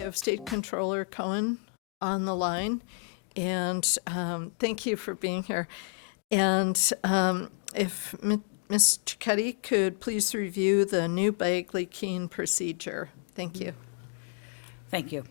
have State Controller Cohen on the line, and thank you for being here. And if Ms. Cicchetti could please review the new bag-leaking procedure. Thank you. Thank you.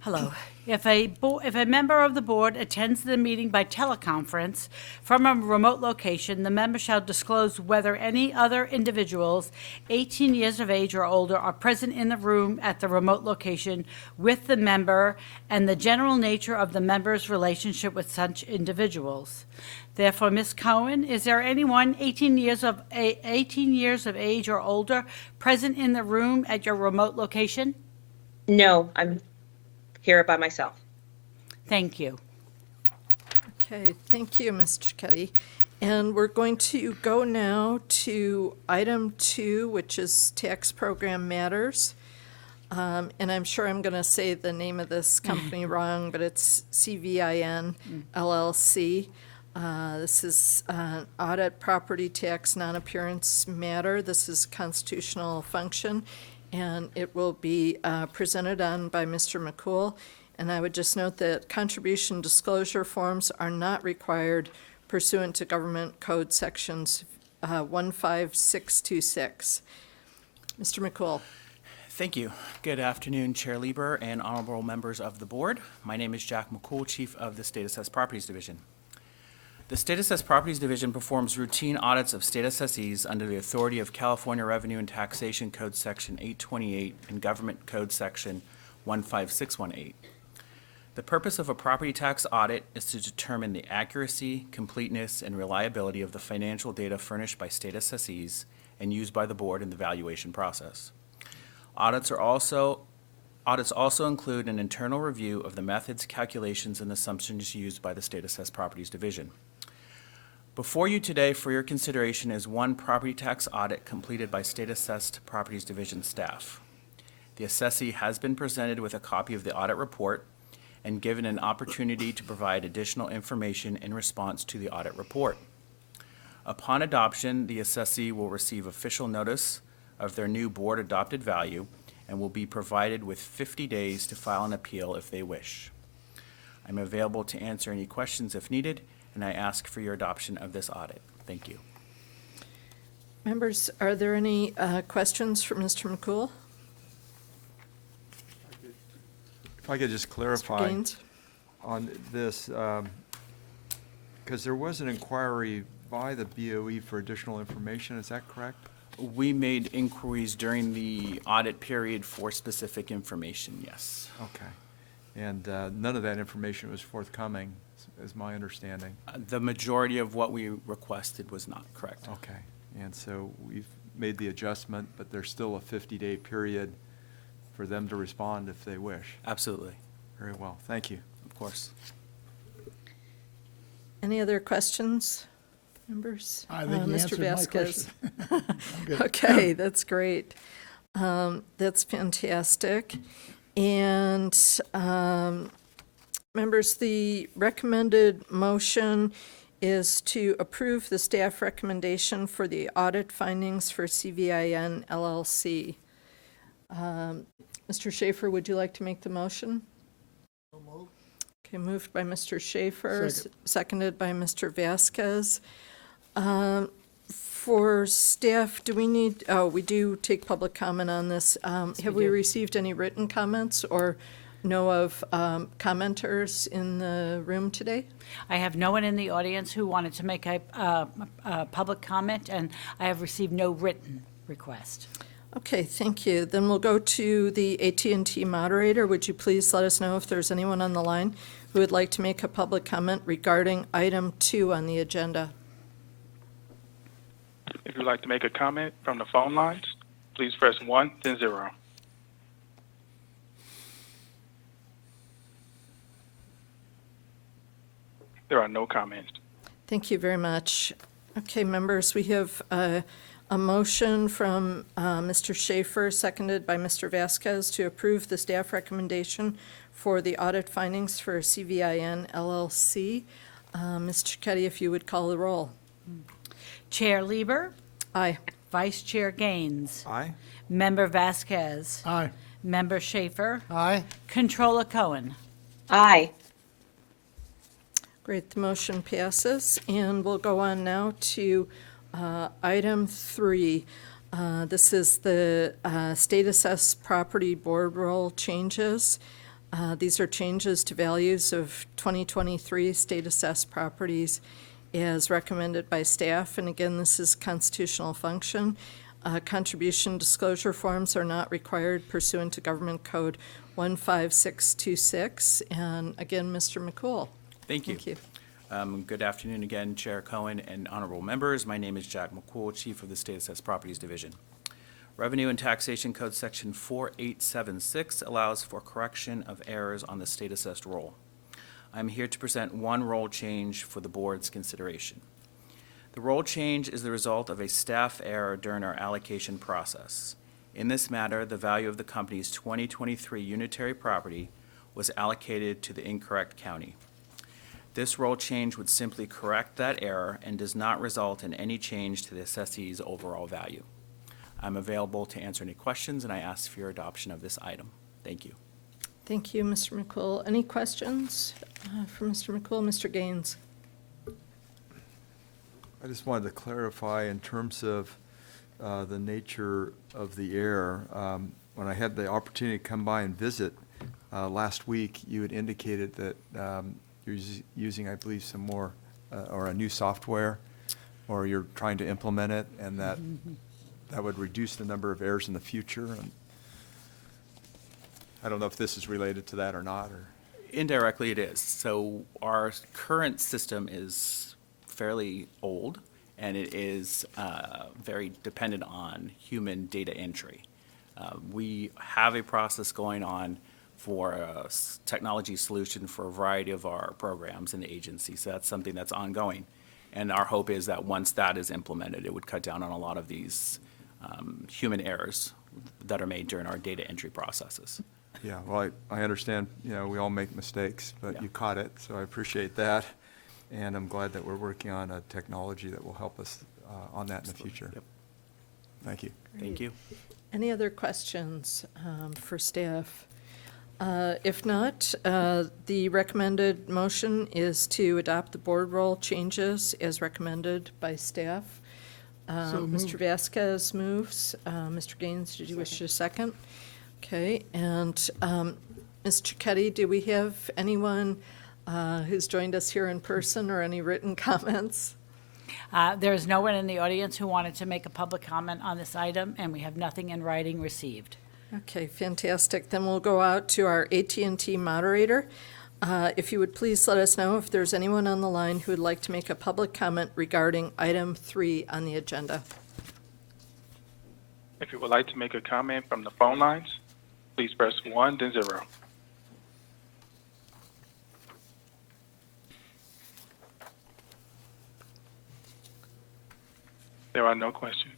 Hello. If a member of the board attends the meeting by teleconference from a remote location, the member shall disclose whether any other individuals 18 years of age or older are present in the room at the remote location with the member and the general nature of the member's relationship with such individuals. Therefore, Ms. Cohen, is there anyone 18 years of age or older present in the room at your remote location? No, I'm here by myself. Thank you. Okay, thank you, Ms. Cicchetti. And we're going to go now to item 2, which is tax program matters. And I'm sure I'm going to say the name of this company wrong, but it's CVIN LLC. This is an audit property tax non-appearance matter. This is constitutional function, and it will be presented on by Mr. McCool. And I would just note that contribution disclosure forms are not required pursuant to Government Code Sections 15626. Mr. McCool. Thank you. Good afternoon, Chair Lieber and honorable members of the board. My name is Jack McCool, Chief of the State Assessed Properties Division. The State Assessed Properties Division performs routine audits of state assessees under the authority of California Revenue and Taxation Code Section 828 and Government Code Section 15618. The purpose of a property tax audit is to determine the accuracy, completeness, and reliability of the financial data furnished by state assessees and used by the board in the valuation process. Audits also include an internal review of the methods, calculations, and assumptions used by the State Assessed Properties Division. Before you today for your consideration is one property tax audit completed by State Assessed Properties Division staff. The assessee has been presented with a copy of the audit report and given an opportunity to provide additional information in response to the audit report. Upon adoption, the assessee will receive official notice of their new board-adopted value and will be provided with 50 days to file an appeal if they wish. I'm available to answer any questions if needed, and I ask for your adoption of this audit. Thank you. Members, are there any questions for Mr. McCool? If I could just Mr. clarify Gaines? on this, because there was an inquiry by the BoE for additional information, is that correct? We made inquiries during the audit period for specific information, yes. Okay. And none of that information was forthcoming, is my understanding. The majority of what we requested was not correct. Okay. And so we've made the adjustment, but there's still a 50-day period for them to respond if they wish. Absolutely, Very well. Thank you. of course. Any other questions, members? I think you Mr. answered my Vasquez. question. I'm good. Okay, that's great. That's fantastic. And members, the recommended motion is to approve the staff recommendation for the audit findings for CVIN LLC. Mr. Schaefer, would you like to make the motion? Okay, moved by Mr. Schaefer, Second. seconded by Mr. Vasquez. For staff, do we need, we do take public comment on this. Have we do. received any written comments or know of commenters in the room today? I have no one in the audience who wanted to make a public comment, and I have received no written request. Okay, thank you. Then we'll go to the AT&T moderator. Would you please let us know if there's anyone on the line who would like to make a public comment regarding item 2 on the agenda? If you'd like to make a comment from the phone lines, please press 1, then 0. There are no comments. Thank you very much. Okay, members, we have a motion from Mr. Schaefer, seconded by Mr. Vasquez, to approve the staff recommendation for the audit findings for CVIN LLC. Ms. Cicchetti, if you would call the roll. Chair Lieber, Aye. Vice Chair Gaines, Aye? Member Vasquez, Aye. Member Schaefer, Aye. Controller Cohen. Aye. Great, the motion passes, and we'll go on now to item 3. This is the state assessed property board roll changes. These are changes to values of 2023 state assessed properties as recommended by staff, and again, this is constitutional function. Contribution disclosure forms are not required pursuant to Government Code 15626, and again, Mr. McCool. Thank you. Thank you. Good afternoon again, Chair Cohen and honorable members. My name is Jack McCool, Chief of the State Assessed Properties Division. Revenue and Taxation Code Section 4876 allows for correction of errors on the state assessed roll. I'm here to present one roll change for the board's consideration. The roll change is the result of a staff error during our allocation process. In this matter, the value of the company's 2023 unitary property was allocated to the incorrect county. This roll change would simply correct that error and does not result in any change to the assessee's overall value. I'm available to answer any questions, and I ask for your adoption of this item. Thank you. Thank you, Mr. McCool. Any questions for Mr. McCool? Mr. Gaines? I just wanted to clarify in terms of the nature of the error. When I had the opportunity to come by and visit last week, you had indicated that you're using, I believe, some more, or a new software, or you're trying to implement it, and that would reduce the number of errors in the future. And I don't know if this is related to that or not, or. Indirectly, it is. So our current system is fairly old, and it is very dependent on human data entry. We have a process going on for a technology solution for a variety of our programs in the agency, so that's something that's ongoing. And our hope is that once that is implemented, it would cut down on a lot of these human errors that are made during our data entry processes. Yeah, well, I understand, we all make mistakes, but Yeah. you caught it, so I appreciate that. And I'm glad that we're working on a technology that will help us on that in the Absolutely. future. Yep. Thank you. Thank you. Any other questions for staff? If not, the recommended motion is to adopt the board roll changes as recommended by staff. Mr. Vasquez moves. Mr. Gaines, did you wish to second? Okay, and Ms. Cicchetti, do we have anyone who's joined us here in person or any written comments? There is no one in the audience who wanted to make a public comment on this item, and we have nothing in writing received. Okay, fantastic. Then we'll go out to our AT&T moderator. If you would please let us know if there's anyone on the line who would like to make a public comment regarding item 3 on the agenda. If you would like to make a comment from the phone lines, please press 1, then 0. There are no questions.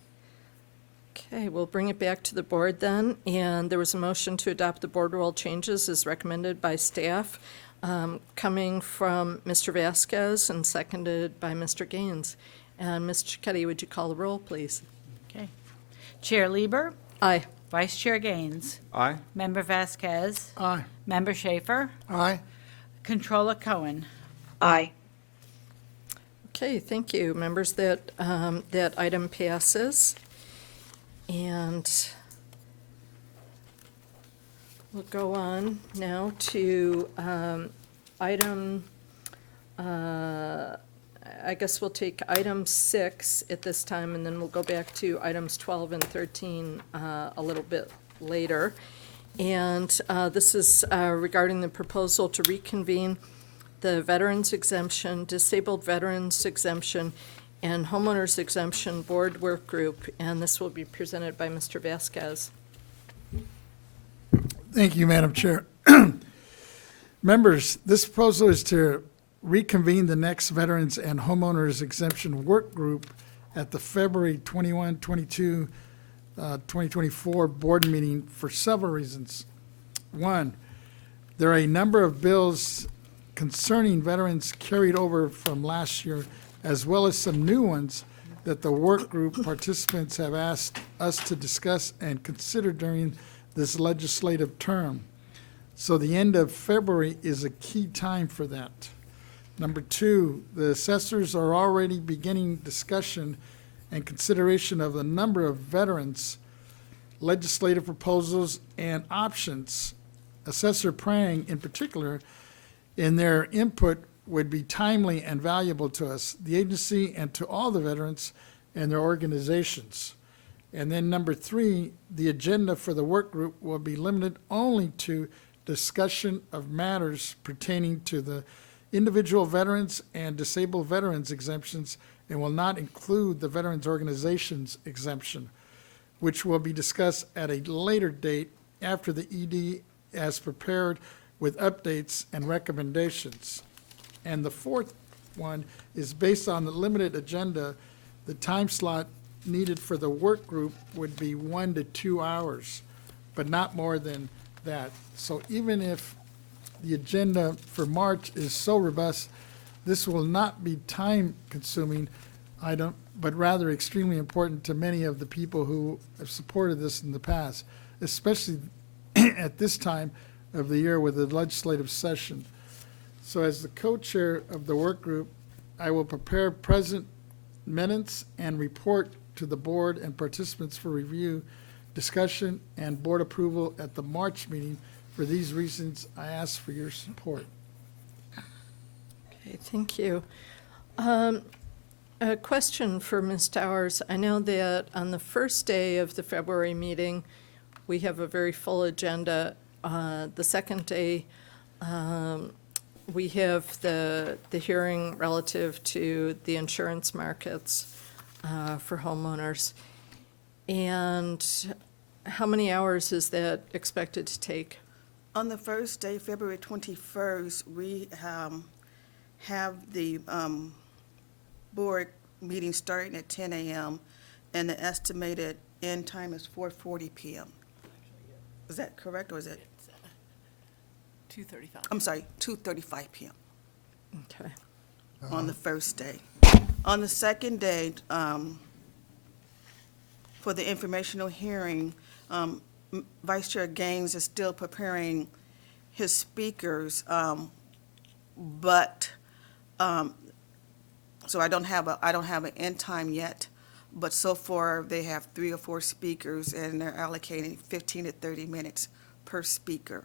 Okay, we'll bring it back to the board then, and there was a motion to adopt the board roll changes as recommended by staff, coming from Mr. Vasquez and seconded by Mr. Gaines. And Ms. Cicchetti, would you call the roll, please? Okay. Chair Lieber, Aye. Vice Chair Gaines, Aye? Member Vasquez, Aye. Member Schaefer, Aye. Controller Cohen. Aye. Okay, thank you, members. That item passes. And we'll go on now to item, I guess we'll take item 6 at this time, and then we'll go back to items 12 and 13 a little bit later. And this is regarding the proposal to reconvene the veterans exemption, disabled veterans exemption, and homeowners exemption board work group, and this will be presented by Mr. Vasquez. Thank you, Madam Chair. Members, this proposal is to reconvene the next Veterans and Homeowners Exemption Work Group at the February 21, 22, 2024 board meeting for several reasons. One, there are a number of bills concerning veterans carried over from last year, as well as some new ones that the work group participants have asked us to discuss and consider during this legislative term. So the end of February is a key time for that. Number two, the assessors are already beginning discussion and consideration of a number of veterans' legislative proposals and options. Assessor Prang, in particular, in their input would be timely and valuable to us, the agency, and to all the veterans and their organizations. And then number three, the agenda for the work group will be limited only to discussion of matters pertaining to the individual veterans and disabled veterans exemptions and will not include the veterans organizations exemption, which will be discussed at a later date after the ED has prepared with updates and recommendations. And the fourth one is based on the limited agenda, the time slot needed for the work group would be 1 to 2 hours, but not more than that. So even if the agenda for March is so robust, this will not be time-consuming item, but rather extremely important to many of the people who have supported this in the past, especially at this time of the year with the legislative session. So as the co-chair of the work group, I will prepare present minutes and report to the board and participants for review, discussion, and board approval at the March meeting. For these reasons, I ask for your support. Okay, thank you. A question for Ms. Towers. I know that on the first day of the February meeting, we have a very full agenda. The second day, we have the hearing relative to the insurance markets for homeowners. And how many hours is that expected to take? On the first day, February 21st, we have the board meeting starting at 10 a.m. and the estimated end time is 4:40 p.m. Is that correct, or is it? 2:35. I'm sorry, 2:35 p.m. Okay. on the first day. On the second day, for the informational hearing, Vice Chair Gaines is still preparing his speakers, but, so I don't have an end time yet, but so far, they have 3 or 4 speakers, and they're allocating 15 to 30 minutes per speaker.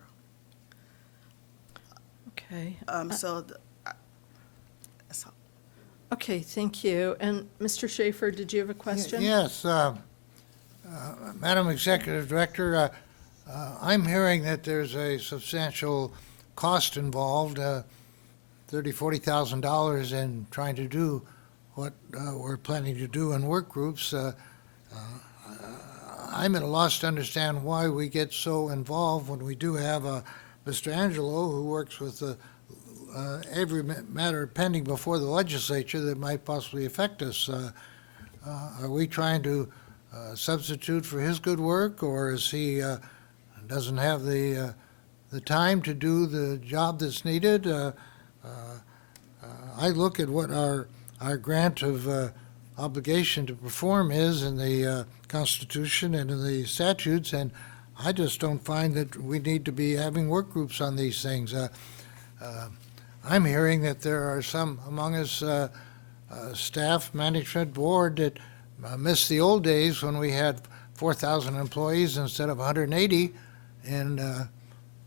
Okay. That's all. Okay, thank you. And Mr. Schaefer, did you have a question? Yes, Madam Executive Director, I'm hearing that there's a substantial cost involved, $30,000-$40,000 in trying to do what we're planning to do in work groups. I'm at a loss to understand why we get so involved when we do have Mr. Angelo, who works with every matter pending before the legislature that might possibly affect us. Are we trying to substitute for his good work, or is he doesn't have the time to do the job that's needed? I look at what our grant of obligation to perform is in the Constitution and in the statutes, and I just don't find that we need to be having work groups on these things. I'm hearing that there are some among us, staff, management, board, that miss the old days when we had 4,000 employees instead of 180, and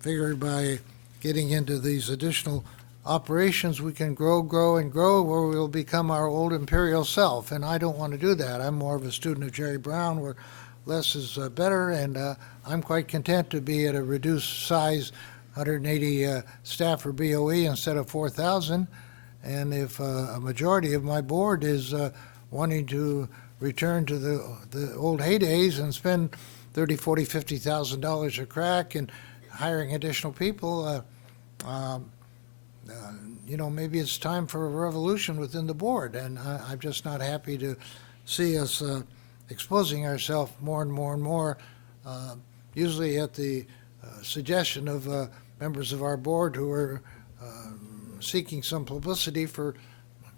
figured by getting into these additional operations, we can grow, or we'll become our old imperial self, and I don't want to do that. I'm more of a student of Jerry Brown, where less is better, and I'm quite content to be at a reduced size, 180 staff for BoE instead of 4,000. And if a majority of my board is wanting to return to the old heydays and spend $30,000, $40,000, $50,000 a crack and hiring additional people, maybe it's time for a revolution within the board. And I'm just not happy to see us exposing ourselves more and more and more, usually at the suggestion of members of our board who are seeking some publicity for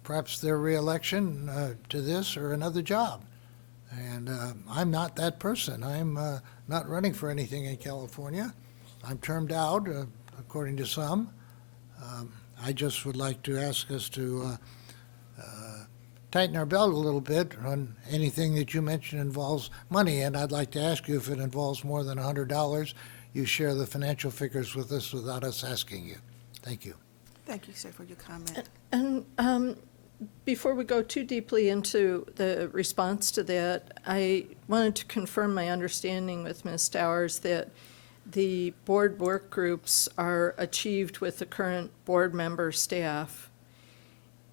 perhaps their reelection to this or another job. And I'm not that person. I'm not running for anything in California. I'm termed out, according to some. I just would like to ask us to tighten our belt a little bit on anything that you mention involves money. And I'd like to ask you if it involves more than $100, you share the financial figures with us without us asking you. Thank you. Thank you, sir, for your comment. And before we go too deeply into the response to that, I wanted to confirm my understanding with Ms. Stowers that the board work groups are achieved with the current board member staff.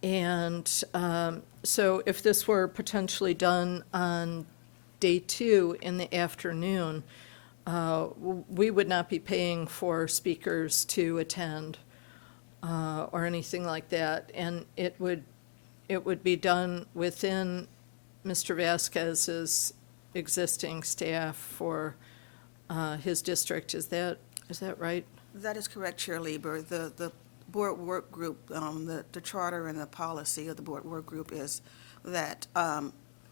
And so if this were potentially done on day 2 in the afternoon, we would not be paying for speakers to attend or anything like that. And it would be done within Mr. Vasquez's existing staff for his district. Is that right? That is correct, Chair Lieber. The board work group, the charter and the policy of the board work group is that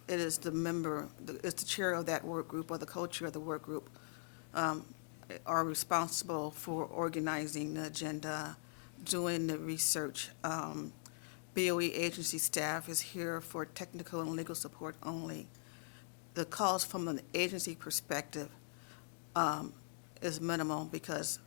it is the member, it's the chair of that work group or the co-chair of the work group are responsible for organizing the agenda, doing the research. BoE agency staff is here for technical and legal support only. The cost from an agency perspective is minimal because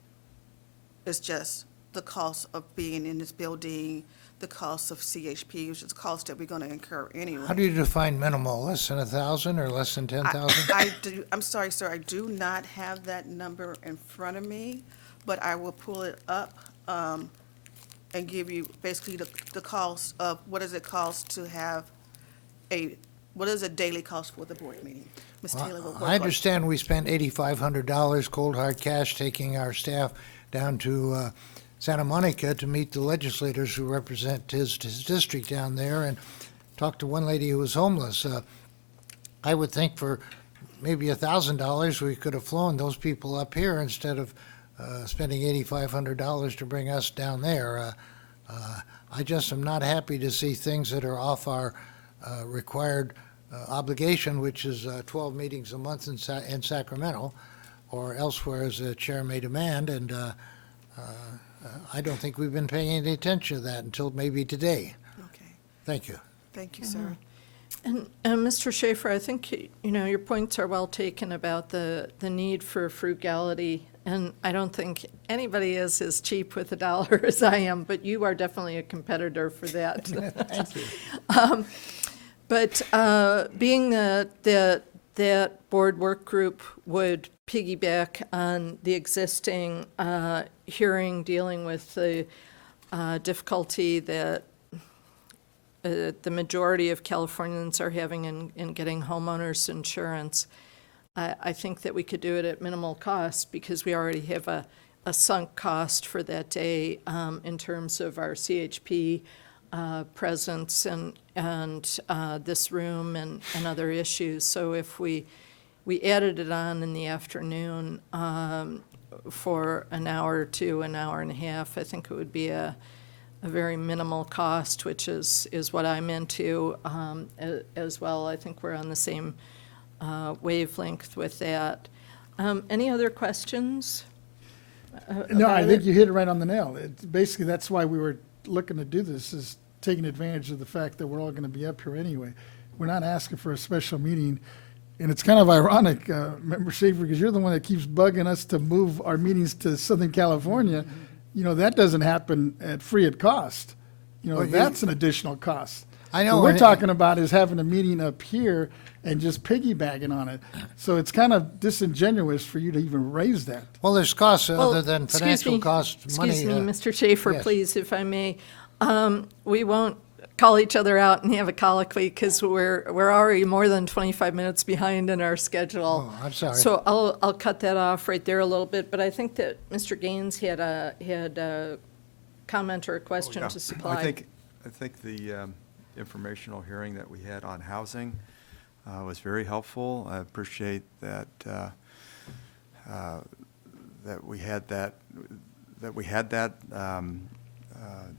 it's just the cost of being in this building, the cost of CHP, which is a cost that we're going to incur anyway. How do you define minimal? Less than 1,000 or less than 10,000? I'm sorry, sir, I do not have that number in front of me, but I will pull it up and give you basically the cost of, what does it cost to have what is a daily cost for the board meeting? Ms. Taylor will work on I it. understand we spent $8,500 cold hard cash taking our staff down to Santa Monica to meet the legislators who represent his district down there and talk to one lady who was homeless. I would think for maybe $1,000 we could have flown those people up here instead of spending $8,500 to bring us down there. I just am not happy to see things that are off our required obligation, which is 12 meetings a month in Sacramento or elsewhere as the chair may demand, and I don't think we've been paying any attention to that until maybe today. Okay, Thank you. thank you, sir. And Mr. Schaefer, I think, your points are well taken about the need for frugality. And I don't think anybody is as cheap with $1 as I am, but you are definitely a competitor for that. Thank you. But being that board work group would piggyback on the existing hearing dealing with the difficulty that the majority of Californians are having in getting homeowners insurance, I think that we could do it at minimal cost because we already have a sunk cost for that day in terms of our CHP presence and this room and other issues. So if we added it on in the afternoon for an hour to an hour and a half, I think it would be a very minimal cost, which is what I'm into as well. I think we're on the same wavelength with that. Any other questions? No, I about think it? you hit it right on the nail. Basically, that's why we were looking to do this, is taking advantage of the fact that we're all going to be up here anyway. We're not asking for a special meeting. And it's kind of ironic, Member Schaefer, because you're the one that keeps bugging us to move our meetings to Southern California. That doesn't happen free at cost. Well, That's an additional cost. I know. What we're and- talking about is having a meeting up here and just piggybacking on it. So it's kind of disingenuous for you to even raise that. Well, there's costs Well, other than excuse financial me. costs, money. Excuse me, Mr. Schaefer, yes. please, if I may. We won't call each other out and have a colloquy because we're already more than 25 minutes behind in our schedule. Oh, I'm sorry. So I'll cut that off right there a little bit, but I think that Mr. Gaines had a comment or a question Yeah. to supply. I think the informational hearing that we had on housing was very helpful. I appreciate that that we had that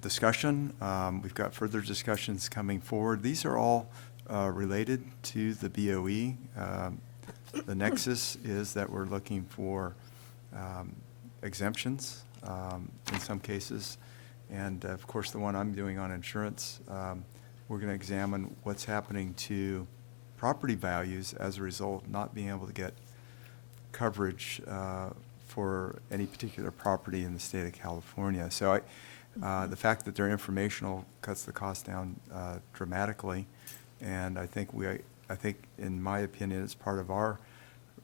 discussion. We've got further discussions coming forward. These are all related to the BoE. The nexus is that we're looking for exemptions in some cases. And of course, the one I'm doing on insurance, we're going to examine what's happening to property values as a result of not being able to get coverage for any particular property in the state of California. So the fact that they're informational cuts the cost down dramatically. And I think in my opinion, it's part of our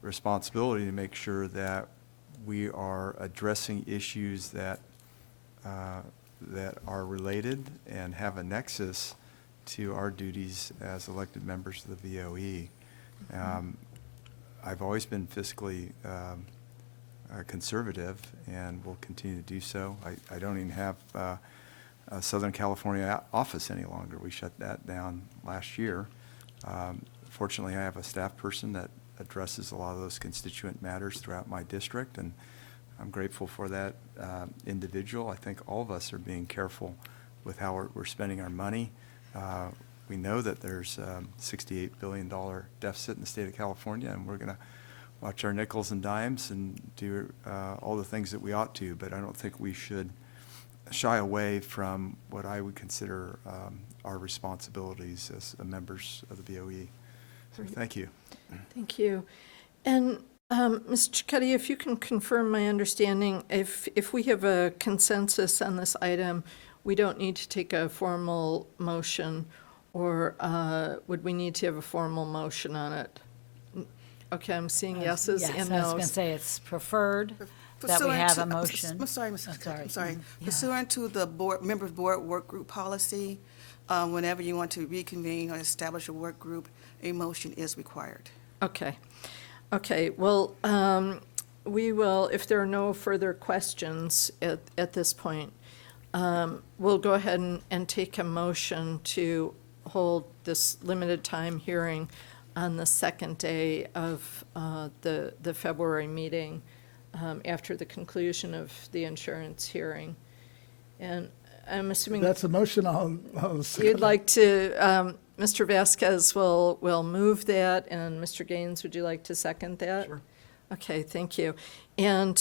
responsibility to make sure that we are addressing issues that are related and have a nexus to our duties as elected members of the BoE. I've always been fiscally conservative and will continue to do so. I don't even have a Southern California office any longer. We shut that down last year. Fortunately, I have a staff person that addresses a lot of those constituent matters throughout my district, and I'm grateful for that individual. I think all of us are being careful with how we're spending our money. We know that there's $68 billion deficit in the state of California, and we're going to watch our nickels and dimes and do all the things that we ought to, but I don't think we should shy away from what I would consider our responsibilities as members of the BoE. So thank you. Thank you. And Ms. Cicchetti, if you can confirm my understanding, if we have a consensus on this item, we don't need to take a formal motion, or would we need to have a formal motion on it? Okay, I'm seeing yeses Yes, and I was going to noes. say it's preferred that we Pursuant have to- a motion. I'm sorry, Mrs. I'm sorry. I'm sorry. Yeah. Pursuant to the members' board work group policy, whenever you want to reconvene or establish a work group, a motion is required. Okay. Okay, well, we will, if there are no further questions at this point, we'll go ahead and take a motion to hold this limited time hearing on the second day of the February meeting after the conclusion of the insurance hearing. And I'm assuming That's a motion. I'll you'd like to, Mr. Vasquez will move that, and Mr. Gaines, would you like to second that? Sure. Okay, thank you. And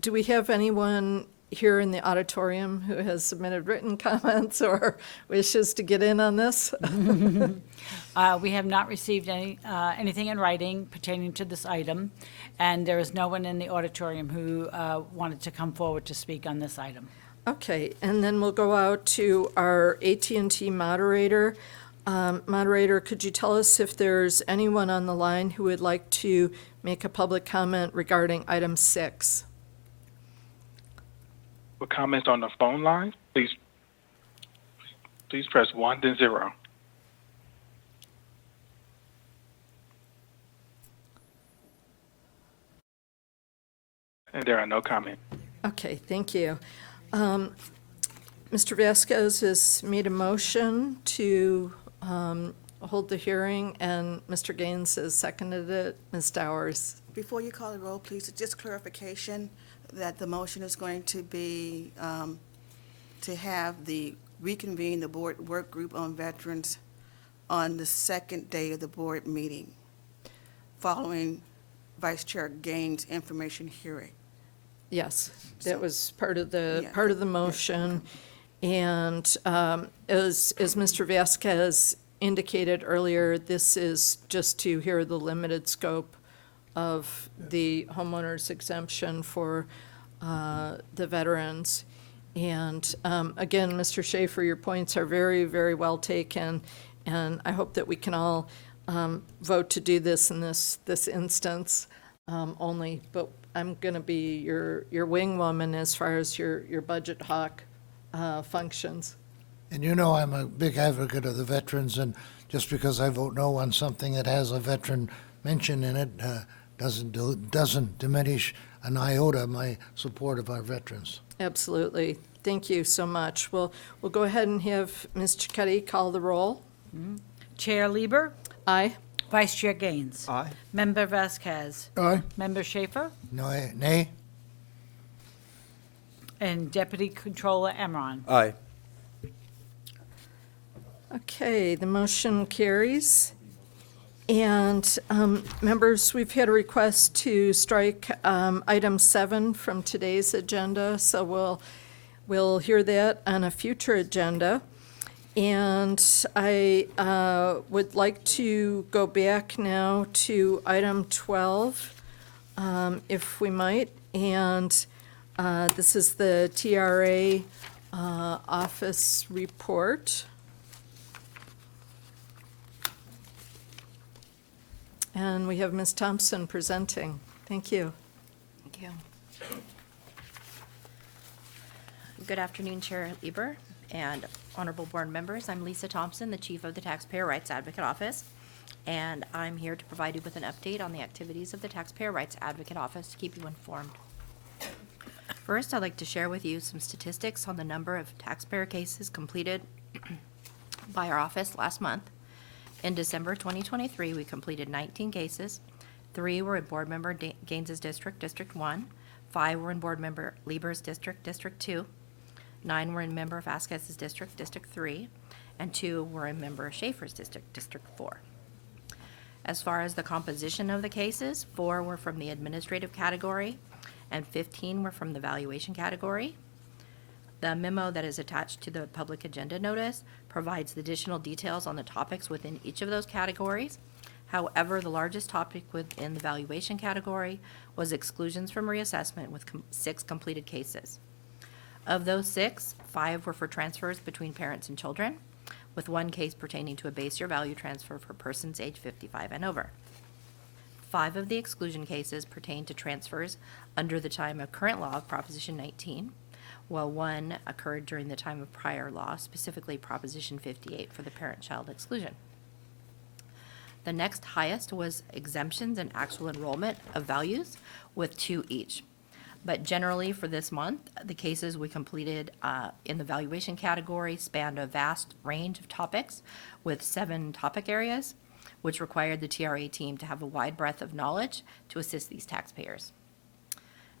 do we have anyone here in the auditorium who has submitted written comments or wishes to get in on this? We have not received anything in writing pertaining to this item, and there is no one in the auditorium who wanted to come forward to speak on this item. Okay, and then we'll go out to our AT&T moderator. Moderator, could you tell us if there's anyone on the line who would like to make a public comment regarding item 6? For comments on the phone line, please press 1, then 0. And there are no comments. Okay, thank you. Mr. Vasquez has made a motion to hold the hearing, and Mr. Gaines has seconded it. Ms. Dowers? Before you call the roll, please, just clarification that the motion is going to be to have reconvene the board work group on veterans on the second day of the board meeting, following Vice Chair Gaines' information hearing. Yes, that So- was part of the, Yeah. part of the motion. And as Mr. Vasquez indicated earlier, this is just to hear the limited scope of the homeowner's exemption for the veterans. And again, Mr. Schaefer, your points are very, very well taken, and I hope that we can all vote to do this in this instance only. But I'm going to be your wing woman as far as your budget hawk functions. And you know I'm a big advocate of the veterans, and just because I vote no on something that has a veteran mention in it doesn't diminish an iota my support of our veterans. Absolutely. Thank you so much. We'll go ahead and have Ms. Cicchetti call the roll. Chair Lieber, Aye. Vice Chair Gaines, Aye. Member Vasquez, Aye. Member Schaefer, No, nay? and Deputy Controller Emron. Aye. Okay, the motion carries. And members, we've had a request to strike item 7 from today's agenda, so we'll hear that on a future agenda. And I would like to go back now to item 12, if we might. And this is the TRA office report. And we have Ms. Thompson presenting. Thank you. Thank you. Good afternoon, Chair Lieber and honorable board members. I'm Lisa Thompson, the Chief of the Taxpayer Rights Advocate Office, and I'm here to provide you with an update on the activities of the Taxpayer Rights Advocate Office to keep you informed. First, I'd like to share with you some statistics on the number of taxpayer cases completed by our office last month. In December 2023, we completed 19 cases. 3 were in Board Member Gaines's district, District 1. 5 were in Board Member Lieber's district, District 2. 9 were in Member Vasquez's district, District 3. And 2 were in Member Schaefer's district, District 4. As far as the composition of the cases, 4 were from the administrative category and 15 were from the valuation category. The memo that is attached to the public agenda notice provides additional details on the topics within each of those categories. However, the largest topic within the valuation category was exclusions from reassessment with 6 completed cases. Of those 6, 5 were for transfers between parents and children, with 1 case pertaining to a base year value transfer for persons age 55 and over. 5 of the exclusion cases pertain to transfers under the time of current law of Proposition 19, while 1 occurred during the time of prior law, specifically Proposition 58 for the parent-child exclusion. The next highest was exemptions and actual enrollment of values, with 2 each. But generally for this month, the cases we completed in the valuation category spanned a vast range of topics with 7 topic areas, which required the TRA team to have a wide breadth of knowledge to assist these taxpayers.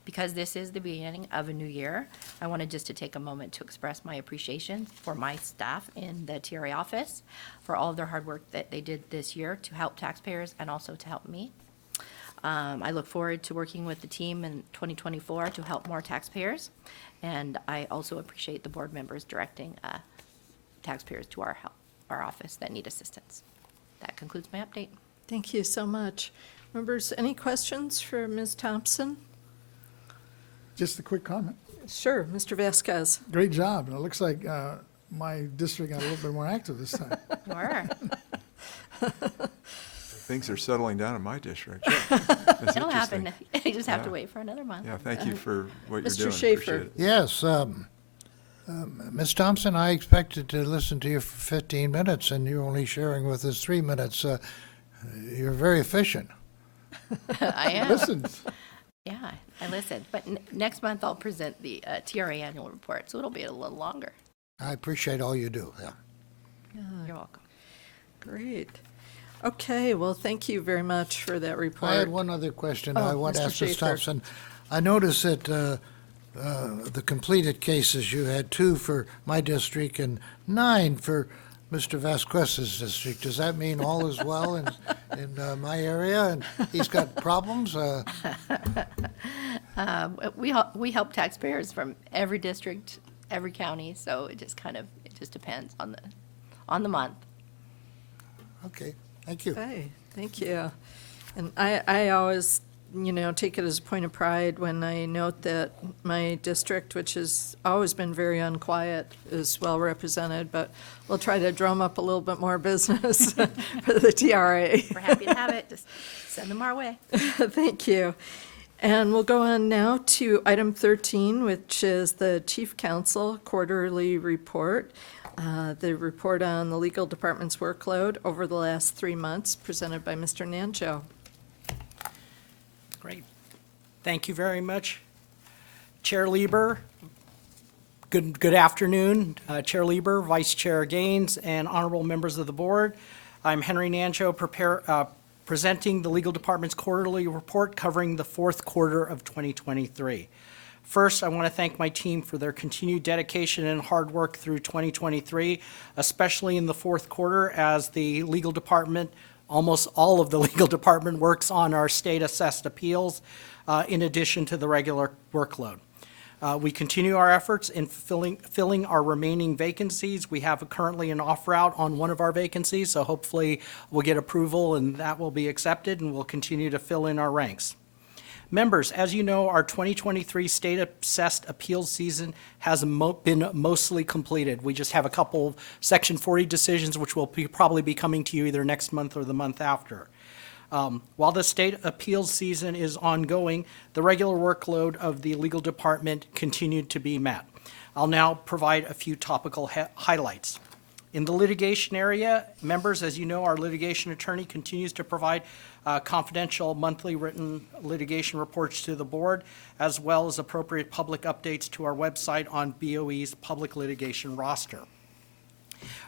Because this is the beginning of a new year, I wanted just to take a moment to express my appreciation for my staff in the TRA office for all of their hard work that they did this year to help taxpayers and also to help me. I look forward to working with the team in 2024 to help more taxpayers, and I also appreciate the board members directing taxpayers to our office that need assistance. That concludes my update. Thank you so much. Members, any questions for Ms. Thompson? Just a quick comment. Sure, Mr. Vasquez. Great job. And it looks like my district got a little bit more active this time. Sure. Things are settling down in my district. It'll happen. You just have to Yeah. wait for another month. Yeah, thank you for what you're Mr. doing. Schaefer. Appreciate it. Yes, Ms. Thompson, I expected to listen to you for 15 minutes, and you're only sharing with us 3 minutes. You're very efficient. I am. Listen, Yeah, I listened. But next month I'll present the TRA annual report, so it'll be a little longer. I appreciate all you do, yeah. You're welcome. Great. Okay, well, thank you very much for that report. I had one other question I Oh, want to Mr. ask Ms. Schaefer. Thompson. I noticed that the completed cases, you had 2 for my district and 9 for Mr. Vasquez's district. Does that mean all is well in my area and he's got problems? We help taxpayers from every district, every county, so it just depends on the month. Okay, thank you. Okay, thank you. And I always, take it as a point of pride when I note that my district, which has always been very unquiet, is well represented, but we'll try to drum up a little bit more business for the TRA. We're happy to have it. Just send them our way. Thank you. And we'll go on now to item 13, which is the Chief Counsel Quarterly Report. The report on the legal department's workload over the last 3 months, presented by Mr. Nancho. Great. Thank you very much. Chair Lieber, good afternoon. Chair Lieber, Vice Chair Gaines, and honorable members of the board. I'm Henry Nancho, presenting the legal department's quarterly report covering the 4th quarter of 2023. First, I want to thank my team for their continued dedication and hard work through 2023, especially in the fourth quarter as the legal department, almost all of the legal department works on our state assessed appeals in addition to the regular workload. We continue our efforts in filling our remaining vacancies. We have currently an off route on one of our vacancies, so hopefully we'll get approval and that will be accepted, and we'll continue to fill in our ranks. Members, as you know, our 2023 state assessed appeals season has been mostly completed. We just have a couple of Section 40 decisions which will probably be coming to you either next month or the month after. While the state appeals season is ongoing, the regular workload of the legal department continued to be met. I'll now provide a few topical highlights. In the litigation area, members, as you know, our litigation attorney continues to provide confidential monthly written litigation reports to the board, as well as appropriate public updates to our website on BoE's public litigation roster.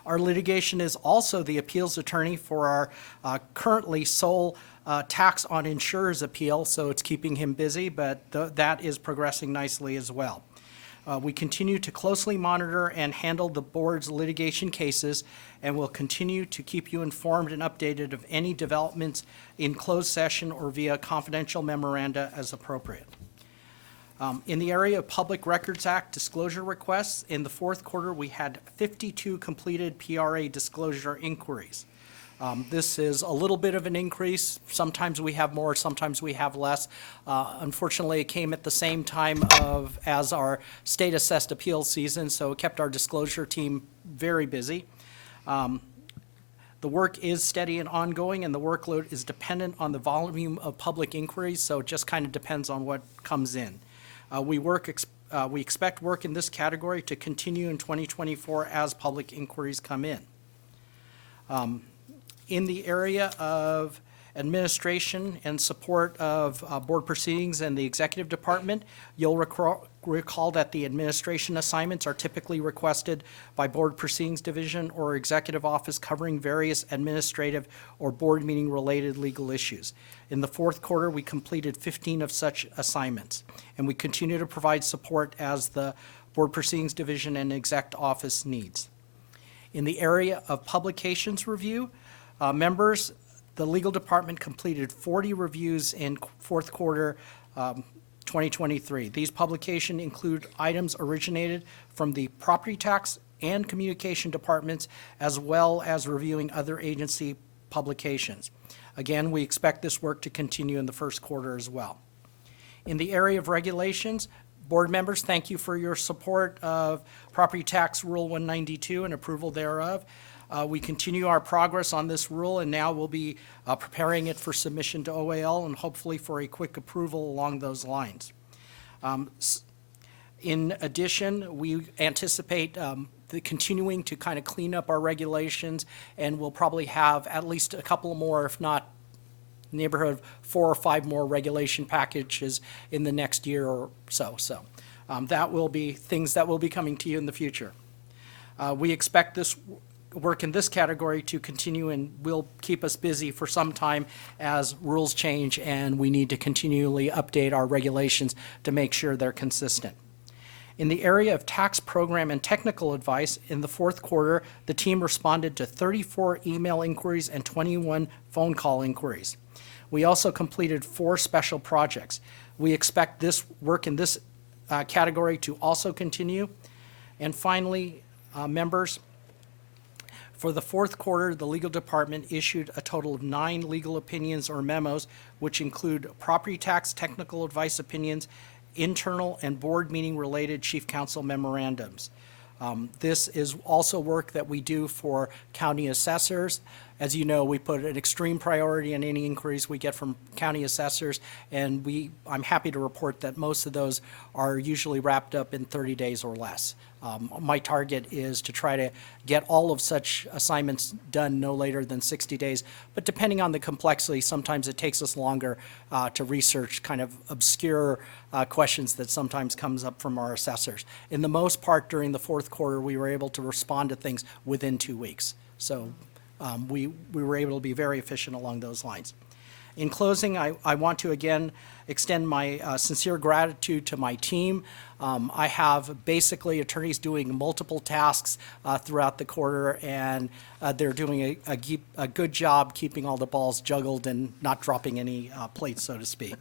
Our litigation is also the appeals attorney for our currently sole tax on insurers appeal, so it's keeping him busy, but that is progressing nicely as well. We continue to closely monitor and handle the board's litigation cases, and will continue to keep you informed and updated of any developments in closed session or via confidential memoranda as appropriate. In the area of Public Records Act disclosure requests, in the fourth quarter, we had 52 completed PRA disclosure inquiries. This is a little bit of an increase. Sometimes we have more, sometimes we have less. Unfortunately, it came at the same time as our state assessed appeals season, so it kept our disclosure team very busy. The work is steady and ongoing, and the workload is dependent on the volume of public inquiries, so it just kind of depends on what comes in. We expect work in this category to continue in 2024 as public inquiries come in. In the area of administration and support of board proceedings and the executive department, you'll recall that the administration assignments are typically requested by board proceedings division or executive office covering various administrative or board meeting related legal issues. In the fourth quarter, we completed 15 of such assignments, and we continue to provide support as the board proceedings division and exec office needs. In the area of publications review, members, the legal department completed 40 reviews in fourth quarter 2023. These publications include items originated from the property tax and communication departments, as well as reviewing other agency publications. Again, we expect this work to continue in the first quarter as well. In the area of regulations, board members, thank you for your support of Property Tax Rule 192 and approval thereof. We continue our progress on this rule, and now we'll be preparing it for submission to OAL and hopefully for a quick approval along those lines. In addition, we anticipate the continuing to kind of clean up our regulations, and we'll probably have at least a couple more, if not neighborhood of 4 or 5 more regulation packages in the next year or so. That will be things that will be coming to you in the future. We expect this work in this category to continue and will keep us busy for some time as rules change and we need to continually update our regulations to make sure they're consistent. In the area of tax program and technical advice, in the fourth quarter, the team responded to 34 email inquiries and 21 phone call inquiries. We also completed 4 special projects. We expect this work in this category to also continue. And finally, members, for the fourth quarter, the legal department issued a total of 9 legal opinions or memos, which include property tax technical advice opinions, internal and board meeting related chief counsel memorandums. This is also work that we do for county assessors. As you know, we put an extreme priority on any inquiries we get from county assessors, and I'm happy to report that most of those are usually wrapped up in 30 days or less. My target is to try to get all of such assignments done no later than 60 days, but depending on the complexity, sometimes it takes us longer to research kind of obscure questions that sometimes comes up from our assessors. In the most part, during the fourth quarter, we were able to respond to things within 2 weeks. So we were able to be very efficient along those lines. In closing, I want to again extend my sincere gratitude to my team. I have basically attorneys doing multiple tasks throughout the quarter, and they're doing a good job keeping all the balls juggled and not dropping any plates, so to speak.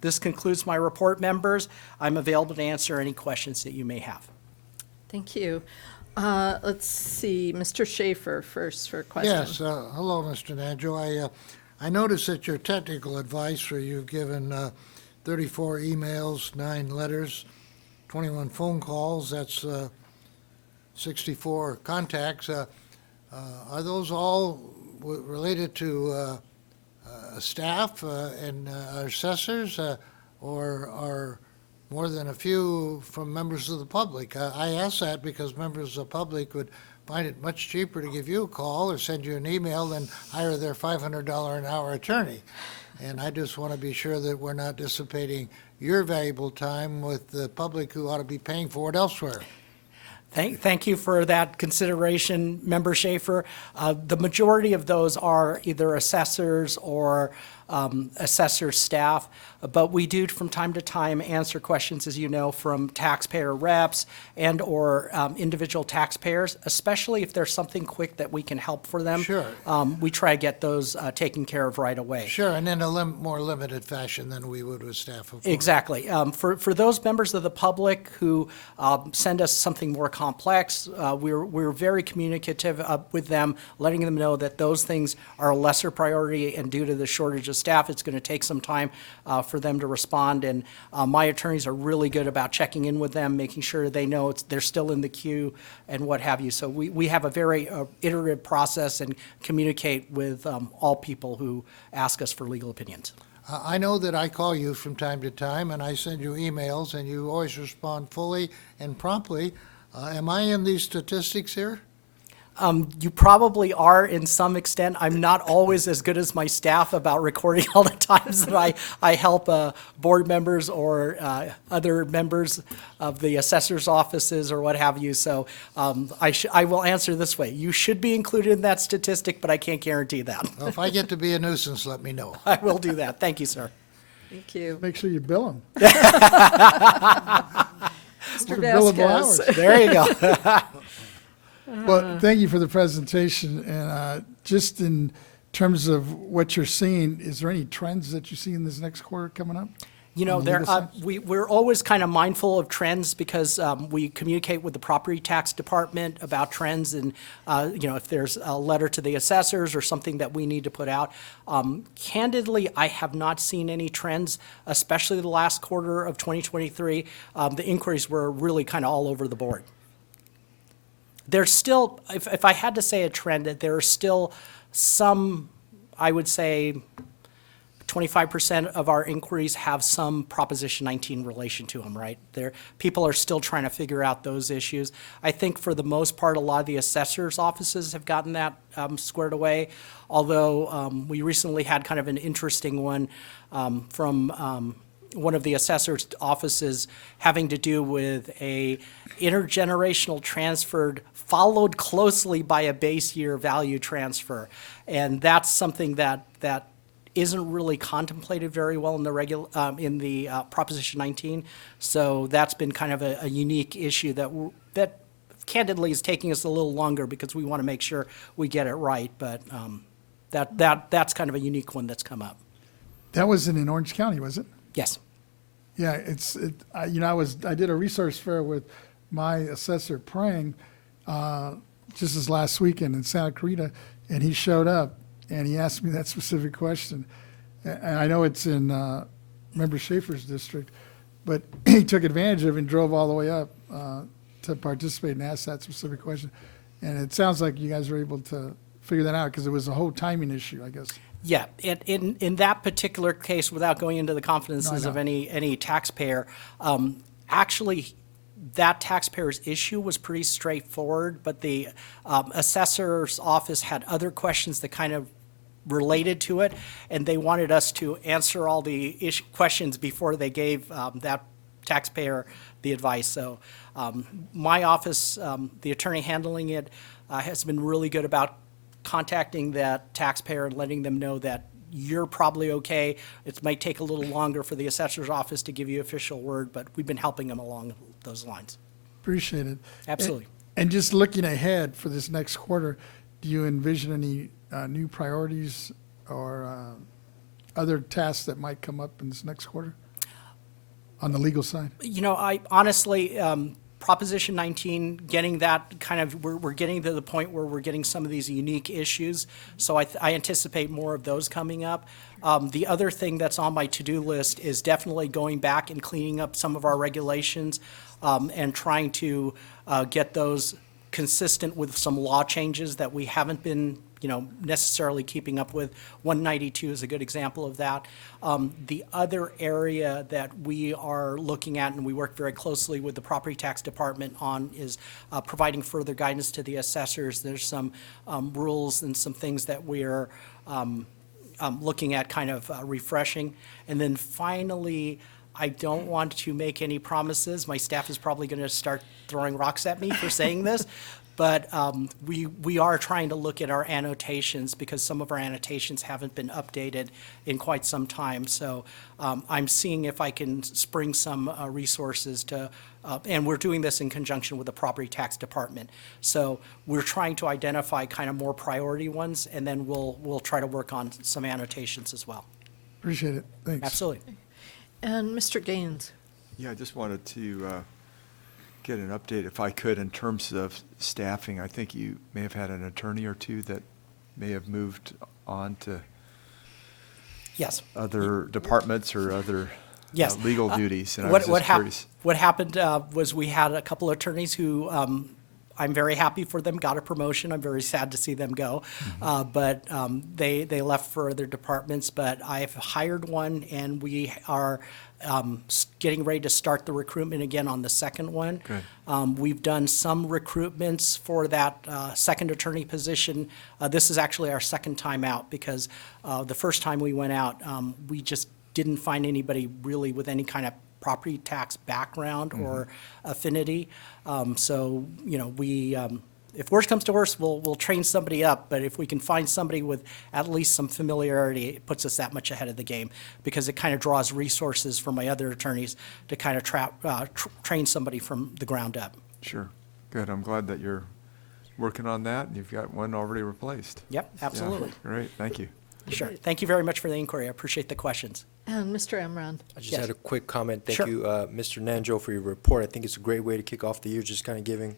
This concludes my report, members. I'm available to answer any questions that you may have. Thank you. Let's see, Mr. Schaefer first for a question. Yes, hello, Mr. Najo. I noticed that your technical advice, where you've given 34 emails, 9 letters, 21 phone calls, that's 64 contacts. Are those all related to staff and our assessors, or are more than a few from members of the public? I ask that because members of the public would find it much cheaper to give you a call or send you an email than hire their $500 an hour attorney. And I just want to be sure that we're not dissipating your valuable time with the public who ought to be paying for it elsewhere. Thank you for that consideration, Member Schaefer. The majority of those are either assessors or assessor staff, but we do from time to time answer questions, as you know, from taxpayer reps and or individual taxpayers, especially if there's something quick that we can help for them. Sure. We try to get those taken care of right away. Sure, and in a more limited fashion than we would with staff, of course. Exactly. For those members of the public who send us something more complex, we're very communicative with them, letting them know that those things are a lesser priority, and due to the shortage of staff, it's going to take some time for them to respond. And my attorneys are really good about checking in with them, making sure they know they're still in the queue and what have you. So we have a very iterative process and communicate with all people who ask us for legal opinions. I know that I call you from time to time, and I send you emails, and you always respond fully and promptly. Am I in these statistics here? You probably are in some extent. I'm not always as good as my staff about recording all the times that I help board members or other members of the assessor's offices or what have you. So I will answer this way. You should be included in that statistic, but I can't guarantee that. Well, if I get to be a nuisance, let me know. I will do that. Thank you, sir. Thank you. Make sure you bill them. Mr. billable Vasquez. hours. There you go. Well, thank you for the presentation, and just in terms of what you're seeing, is there any trends that you see in this next quarter coming up? You know, On the legal side? we're always kind of mindful of trends because we communicate with the property tax department about trends and, if there's a letter to the assessors or something that we need to put out. Candidly, I have not seen any trends, especially the last quarter of 2023. The inquiries were really kind of all over the board. There's still, if I had to say a trend, that there are still some, I would say, 25% of our inquiries have some Proposition 19 relation to them, right? People are still trying to figure out those issues. I think for the most part, a lot of the assessors' offices have gotten that squared away, although we recently had kind of an interesting one from one of the assessors' offices having to do with a intergenerational transfer followed closely by a base year value transfer. And that's something that isn't really contemplated very well in the Proposition 19. So that's been kind of a unique issue that candidly is taking us a little longer because we want to make sure we get it right. But that's kind of a unique one that's come up. That wasn't in Orange County, was it? Yes. Yeah, I did a resource fair with my assessor Prang just this last weekend in Santa Clarita, and he showed up and he asked me that specific question. And I know it's in Member Schaefer's district, but he took advantage of it and drove all the way up to participate and ask that specific question. And it sounds like you guys were able to figure that out because it was a whole timing issue, I guess. Yeah, in that particular case, without going into the confidences No, of any taxpayer, actually, that taxpayer's issue was pretty straightforward, but the assessor's office had other questions that kind of related to it, and they wanted us to answer all the questions before they gave that taxpayer the advice. So my office, the attorney handling it, has been really good about contacting that taxpayer and letting them know that you're probably okay. It might take a little longer for the assessor's office to give you official word, but we've been helping them along those lines. Appreciate it. Absolutely. And just looking ahead for this next quarter, do you envision any new priorities or other tasks that might come up in this next quarter on the legal side? You know, I honestly, Proposition 19, getting that kind of, we're getting to the point where we're getting some of these unique issues. So I anticipate more of those coming up. The other thing that's on my to-do list is definitely going back and cleaning up some of our regulations and trying to get those consistent with some law changes that we haven't been, necessarily keeping up with. 192 is a good example of that. The other area that we are looking at, and we work very closely with the property tax department on, is providing further guidance to the assessors. There's some rules and some things that we're looking at kind of refreshing. And then finally, I don't want to make any promises. My staff is probably going to start throwing rocks at me for saying this. But we are trying to look at our annotations because some of our annotations haven't been updated in quite some time. So I'm seeing if I can spring some resources to, and we're doing this in conjunction with the property tax department. So we're trying to identify kind of more priority ones, and then we'll try to work on some annotations as well. Appreciate it. Thanks. Absolutely. And Mr. Gaines? Yeah, I just wanted to get an update, if I could, in terms of staffing. I think you may have had an attorney or two that may have moved on to Yes. other departments or other Yes. legal duties, and I What- was what just hap- curious. What happened was we had a couple of attorneys who, I'm very happy for them, got a promotion. I'm very sad to see them go. But they left for other departments. But I've hired one, and we are getting ready to start the recruitment again on the second one. Good. We've done some recruitments for that second attorney position. This is actually our second time out because the first time we went out, we just didn't find anybody really with any kind of property tax background or affinity. So, we, if worse comes to worse, we'll train somebody up. But if we can find somebody with at least some familiarity, it puts us that much ahead of the game because it kind of draws resources from my other attorneys to kind of train somebody from the ground up. Sure. Good. I'm glad that you're working on that, and you've got one already replaced. Yep, absolutely. Yeah, great. Thank you. Sure. Thank you very much for the inquiry. I appreciate the questions. And Mr. Emron? I just Yes. had a quick comment. Thank Sure. you, Mr. Nanjo, for your report. I think it's a great way to kick off the year, just kind of giving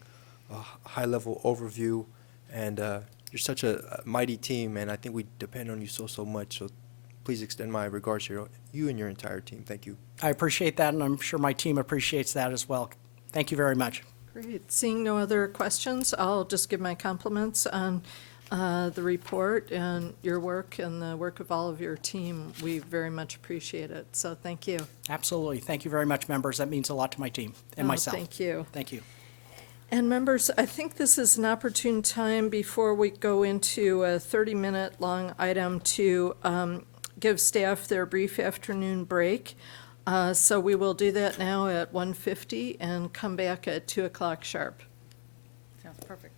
a high-level overview. And you're such a mighty team, and I think we depend on you so much. So please extend my regards to you and your entire team. Thank you. I appreciate that, and I'm sure my team appreciates that as well. Thank you very much. Great. Seeing no other questions, I'll just give my compliments on the report and your work and the work of all of your team. We very much appreciate it, so thank you. Absolutely. Thank you very much, members. That means a lot to my team and Oh, myself. Thank you. Thank you. And members, I think this is an opportune time before we go into a 30-minute long item to give staff their brief afternoon break. So we will do that now at 1:50 and come back at 2 o'clock sharp. Sounds perfect.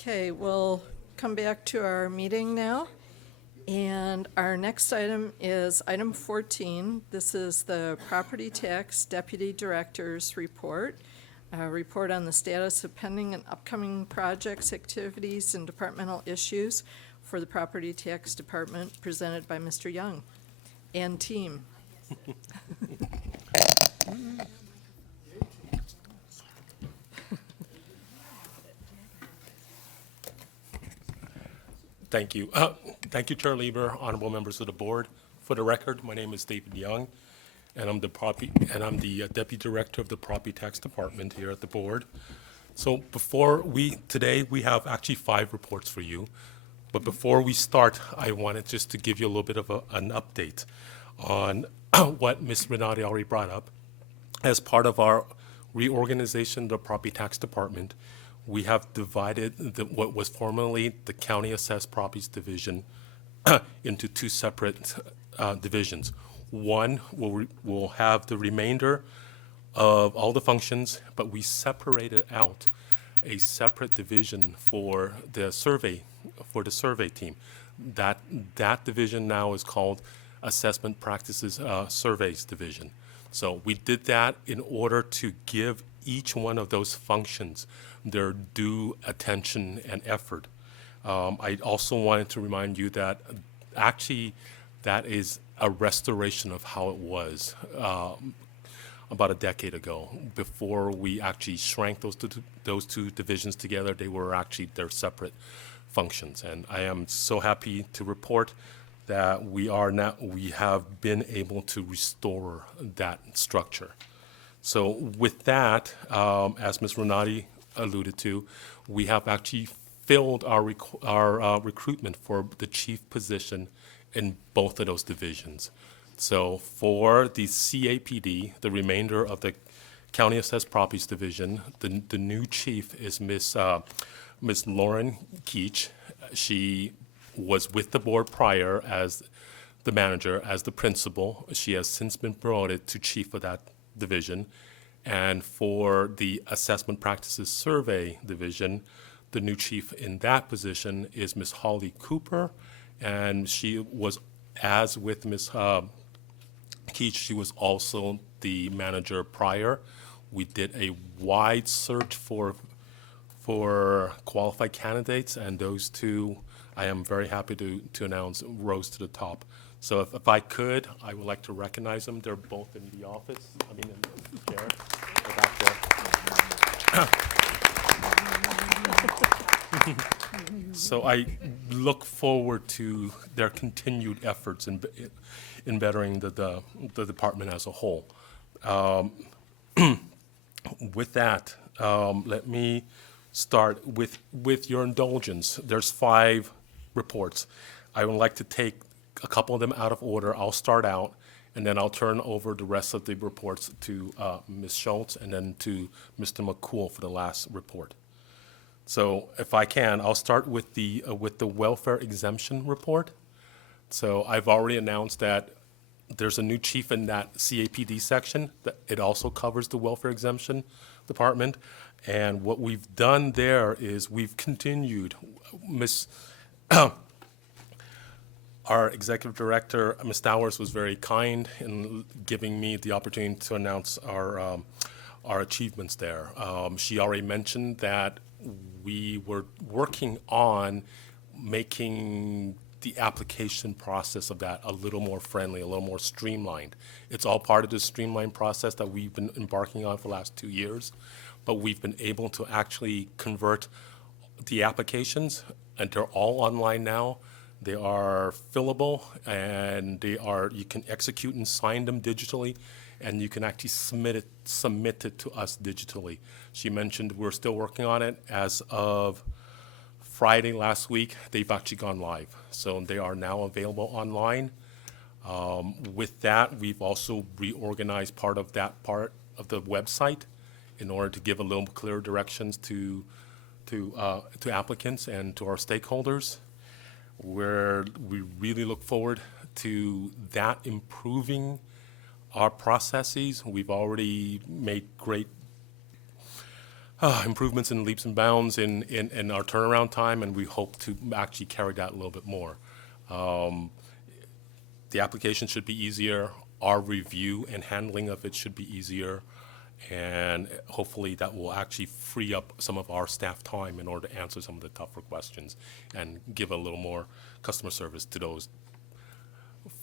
Okay, we'll come back to our meeting now. And our next item is item 14. This is the Property Tax Deputy Director's Report. A report on the status of pending and upcoming projects, activities, and departmental issues for the Property Tax Department, presented by Mr. Young and team. Thank you. Thank you, Chair Lieber, honorable members of the board. For the record, my name is David Young, and I'm the Deputy Director of the Property Tax Department here at the board. So today we have actually 5 reports for you. But before we start, I wanted just to give you a little bit of an update on what Ms. Renati already brought up. As part of our reorganization of the Property Tax Department, we have divided what was formerly the County Assessed Properties Division into 2 separate divisions. One will have the remainder of all the functions, but we separated out a separate division for the survey team. That division now is called Assessment Practices Surveys Division. So we did that in order to give each one of those functions their due attention and effort. I also wanted to remind you that actually that is a restoration of how it was about a decade ago. Before we actually shrank those two divisions together, they were actually their separate functions. And I am so happy to report that we have been able to restore that structure. So with that, as Ms. Renati alluded to, we have actually filled our recruitment for the chief position in both of those divisions. So for the CAPD, the remainder of the County Assessed Properties Division, the new chief is Ms. Lauren Keach. She was with the board prior as the manager, as the principal. She has since been promoted to chief of that division. And for the Assessment Practices Survey Division, the new chief in that position is Ms. Holly Cooper. And she was, as with Ms. Keach, she was also the manager prior. We did a wide search for qualified candidates, and those two, I am very happy to announce, rose to the top. So if I could, I would like to recognize them. They're both in the office, in the chair. They're back there. So I look forward to their continued efforts in bettering the department as a whole. With that, let me start with your indulgence. There's 5 reports. I would like to take a couple of them out of order. I'll start out, and then I'll turn over the rest of the reports to Ms. Schultz and then to Mr. McCool for the last report. So if I can, I'll start with the welfare exemption report. So I've already announced that there's a new chief in that CAPD section. That it also covers the welfare exemption department. And what we've done there is we've continued. Our executive director, Ms. Towers, was very kind in giving me the opportunity to announce our achievements there. She already mentioned that we were working on making the application process of that a little more friendly, a little more streamlined. It's all part of the streamlined process that we've been embarking on for the last 2 years, but we've been able to actually convert the applications, and they're all online now. They are fillable, and you can execute and sign them digitally, and you can actually submit it to us digitally. She mentioned we're still working on it. As of Friday last week, they've actually gone live. So they are now available online. With that, we've also reorganized part of the website in order to give a little clearer directions to applicants and to our stakeholders, where we really look forward to that improving our processes. We've already made great improvements in leaps and bounds in our turnaround time, and we hope to actually carry that a little bit more. The application should be easier. Our review and handling of it should be easier, and hopefully that will actually free up some of our staff time in order to answer some of the tougher questions and give a little more customer service to those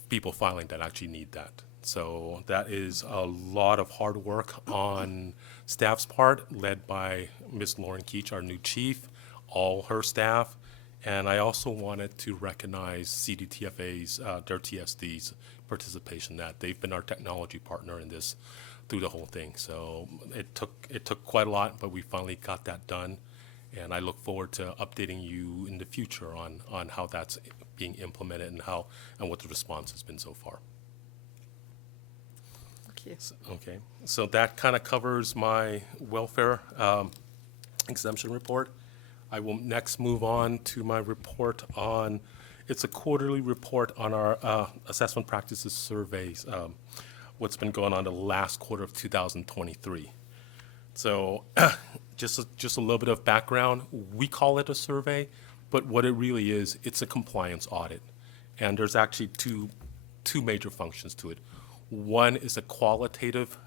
people filing that actually need that. So that is a lot of hard work on staff's part, led by Ms. Lauren Keach, our new chief, all her staff. And I also wanted to recognize CDTFA's, their TSD's participation, that they've been our technology partner in this through the whole thing. So it took quite a lot, but we finally got that done. And I look forward to updating you in the future on how that's being implemented and what the response has been so far. Okay, so that kind of covers my welfare exemption report. I will next move on to my report on, it's a quarterly report on our assessment practices surveys, what's been going on the last quarter of 2023. So just a little bit of background. We call it a survey, but what it really is, it's a compliance audit. And there's actually two major functions to it. One is a qualitative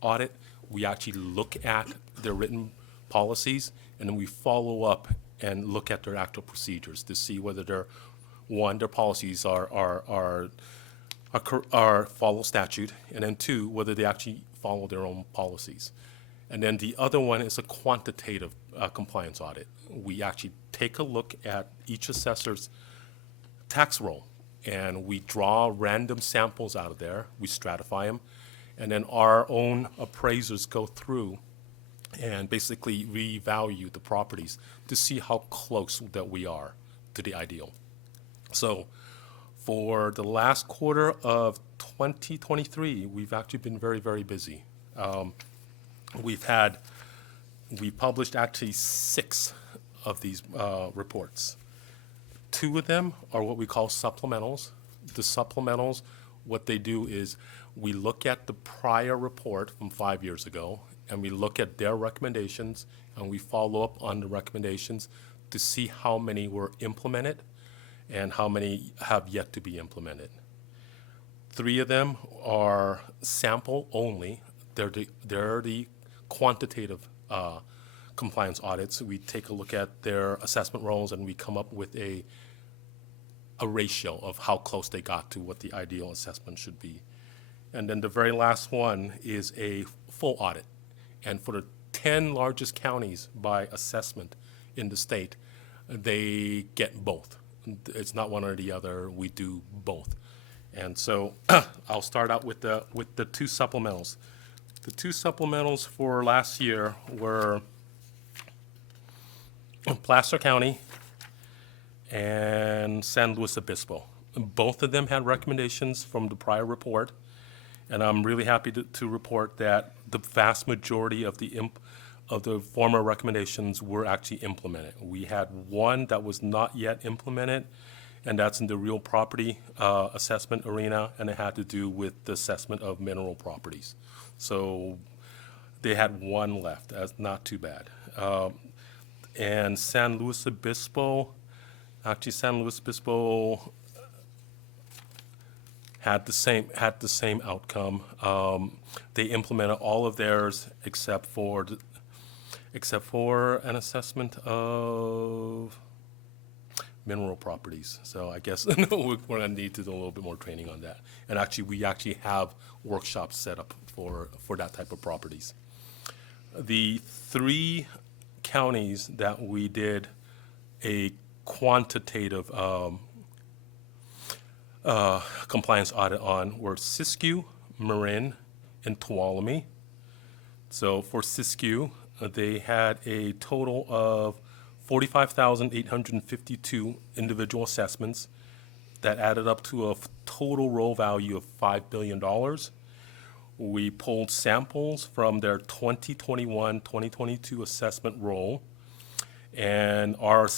audit. We actually look at their written policies, and then we follow up and look at their actual procedures to see whether their policies are follow statute, and then two, whether they actually follow their own policies. And then the other one is a quantitative compliance audit. We actually take a look at each assessor's tax roll, and we draw random samples out of there, we stratify them, and then our own appraisers go through and basically revalue the properties to see how close that we are to the ideal. So for the last quarter of 2023, we've actually been very, very busy. We published actually 6 of these reports. 2 of them are what we call supplementals. The supplementals, what they do is we look at the prior report from 5 years ago, and we look at their recommendations, and we follow up on the recommendations to see how many were implemented and how many have yet to be implemented. 3 of them are sample only. They're the quantitative compliance audits. We take a look at their assessment rolls, and we come up with a ratio of how close they got to what the ideal assessment should be. And then the very last one is a full audit. And for the 10 largest counties by assessment in the state, they get both. It's not one or the other. We do both. And so I'll start out with the 2 supplementals. The 2 supplementals for last year were Placer County and San Luis Obispo. Both of them had recommendations from the prior report, and I'm really happy to report that the vast majority of the former recommendations were actually implemented. We had one that was not yet implemented, and that's in the real property assessment arena, and it had to do with the assessment of mineral properties. So they had one left. That's not too bad. And San Luis Obispo, had the same outcome. They implemented all of theirs except for an assessment of mineral properties. So I guess we're going to need to do a little bit more training on that. And actually, we actually have workshops set up for that type of properties. The 3 counties that we did a quantitative compliance audit on were Siskiyou, Marin, and Tuolumne. So for Siskiyou, they had a total of 45,852 individual assessments that added up to a total roll value of $5 billion. We pulled samples from their 2021-2022 assessment roll, and our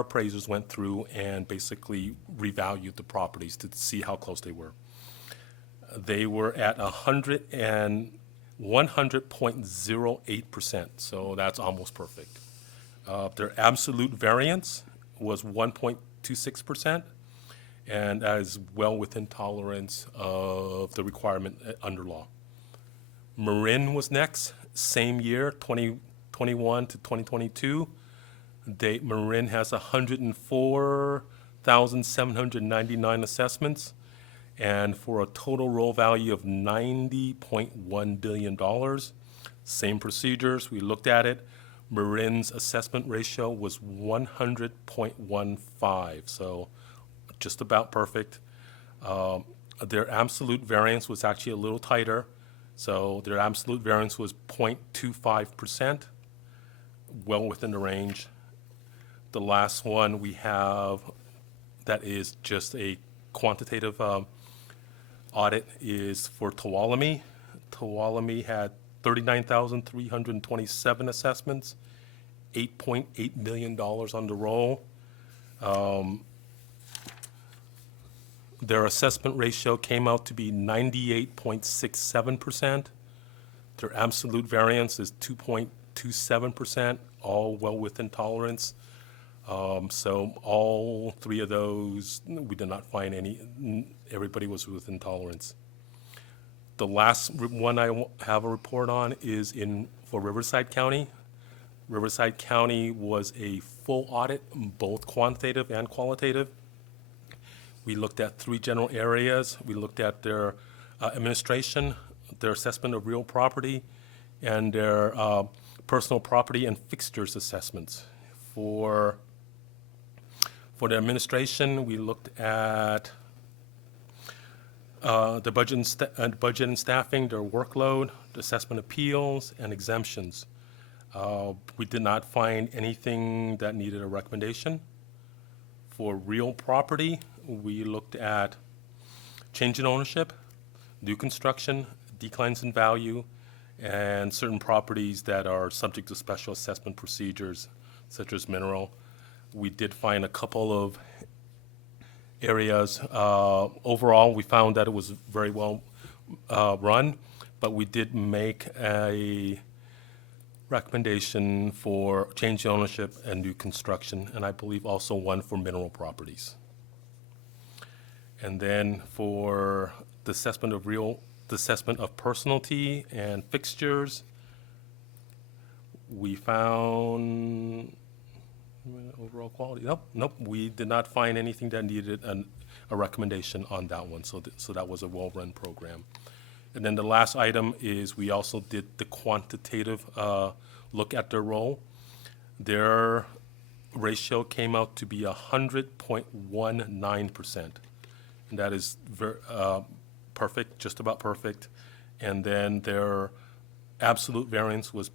appraisers went through and basically revalued the properties to see how close they were. They were at 100.08%, so that's almost perfect. Their absolute variance was 1.26%, and that is well within tolerance of the requirement under law. Marin was next, same year, 2021 to 2022. Marin has 104,799 assessments, and for a total roll value of $90.1 billion. Same procedures, we looked at it. Marin's assessment ratio was 100.15, so just about perfect. Their absolute variance was actually a little tighter, so their absolute variance was 0.25%, well within the range. The last one we have that is just a quantitative audit is for Tuolumne. Tuolumne had 39,327 assessments, $8.8 million on the roll. Their assessment ratio came out to be 98.67%. Their absolute variance is 2.27%, all well within tolerance. So all 3 of those, we did not find any, everybody was within tolerance. The last one I have a report on is for Riverside County. Riverside County was a full audit, both quantitative and qualitative. We looked at 3 general areas. We looked at their administration, their assessment of real property, and their personal property and fixtures assessments. For the administration, we looked at the budget and staffing, their workload, the assessment appeals, and exemptions. We did not find anything that needed a recommendation. For real property, we looked at change in ownership, new construction, declines in value, and certain properties that are subject to special assessment procedures, such as mineral. We did find a couple of areas. Overall, we found that it was very well run, but we did make a recommendation for change in ownership and new construction, and I believe also one for mineral properties. And then for the assessment of personality and fixtures, we found overall quality. Nope. We did not find anything that needed a recommendation on that one. So that was a well-run program. And then the last item is we also did the quantitative look at their role. Their ratio came out to be 100.19%. And that is perfect, just about perfect. And then their absolute variance was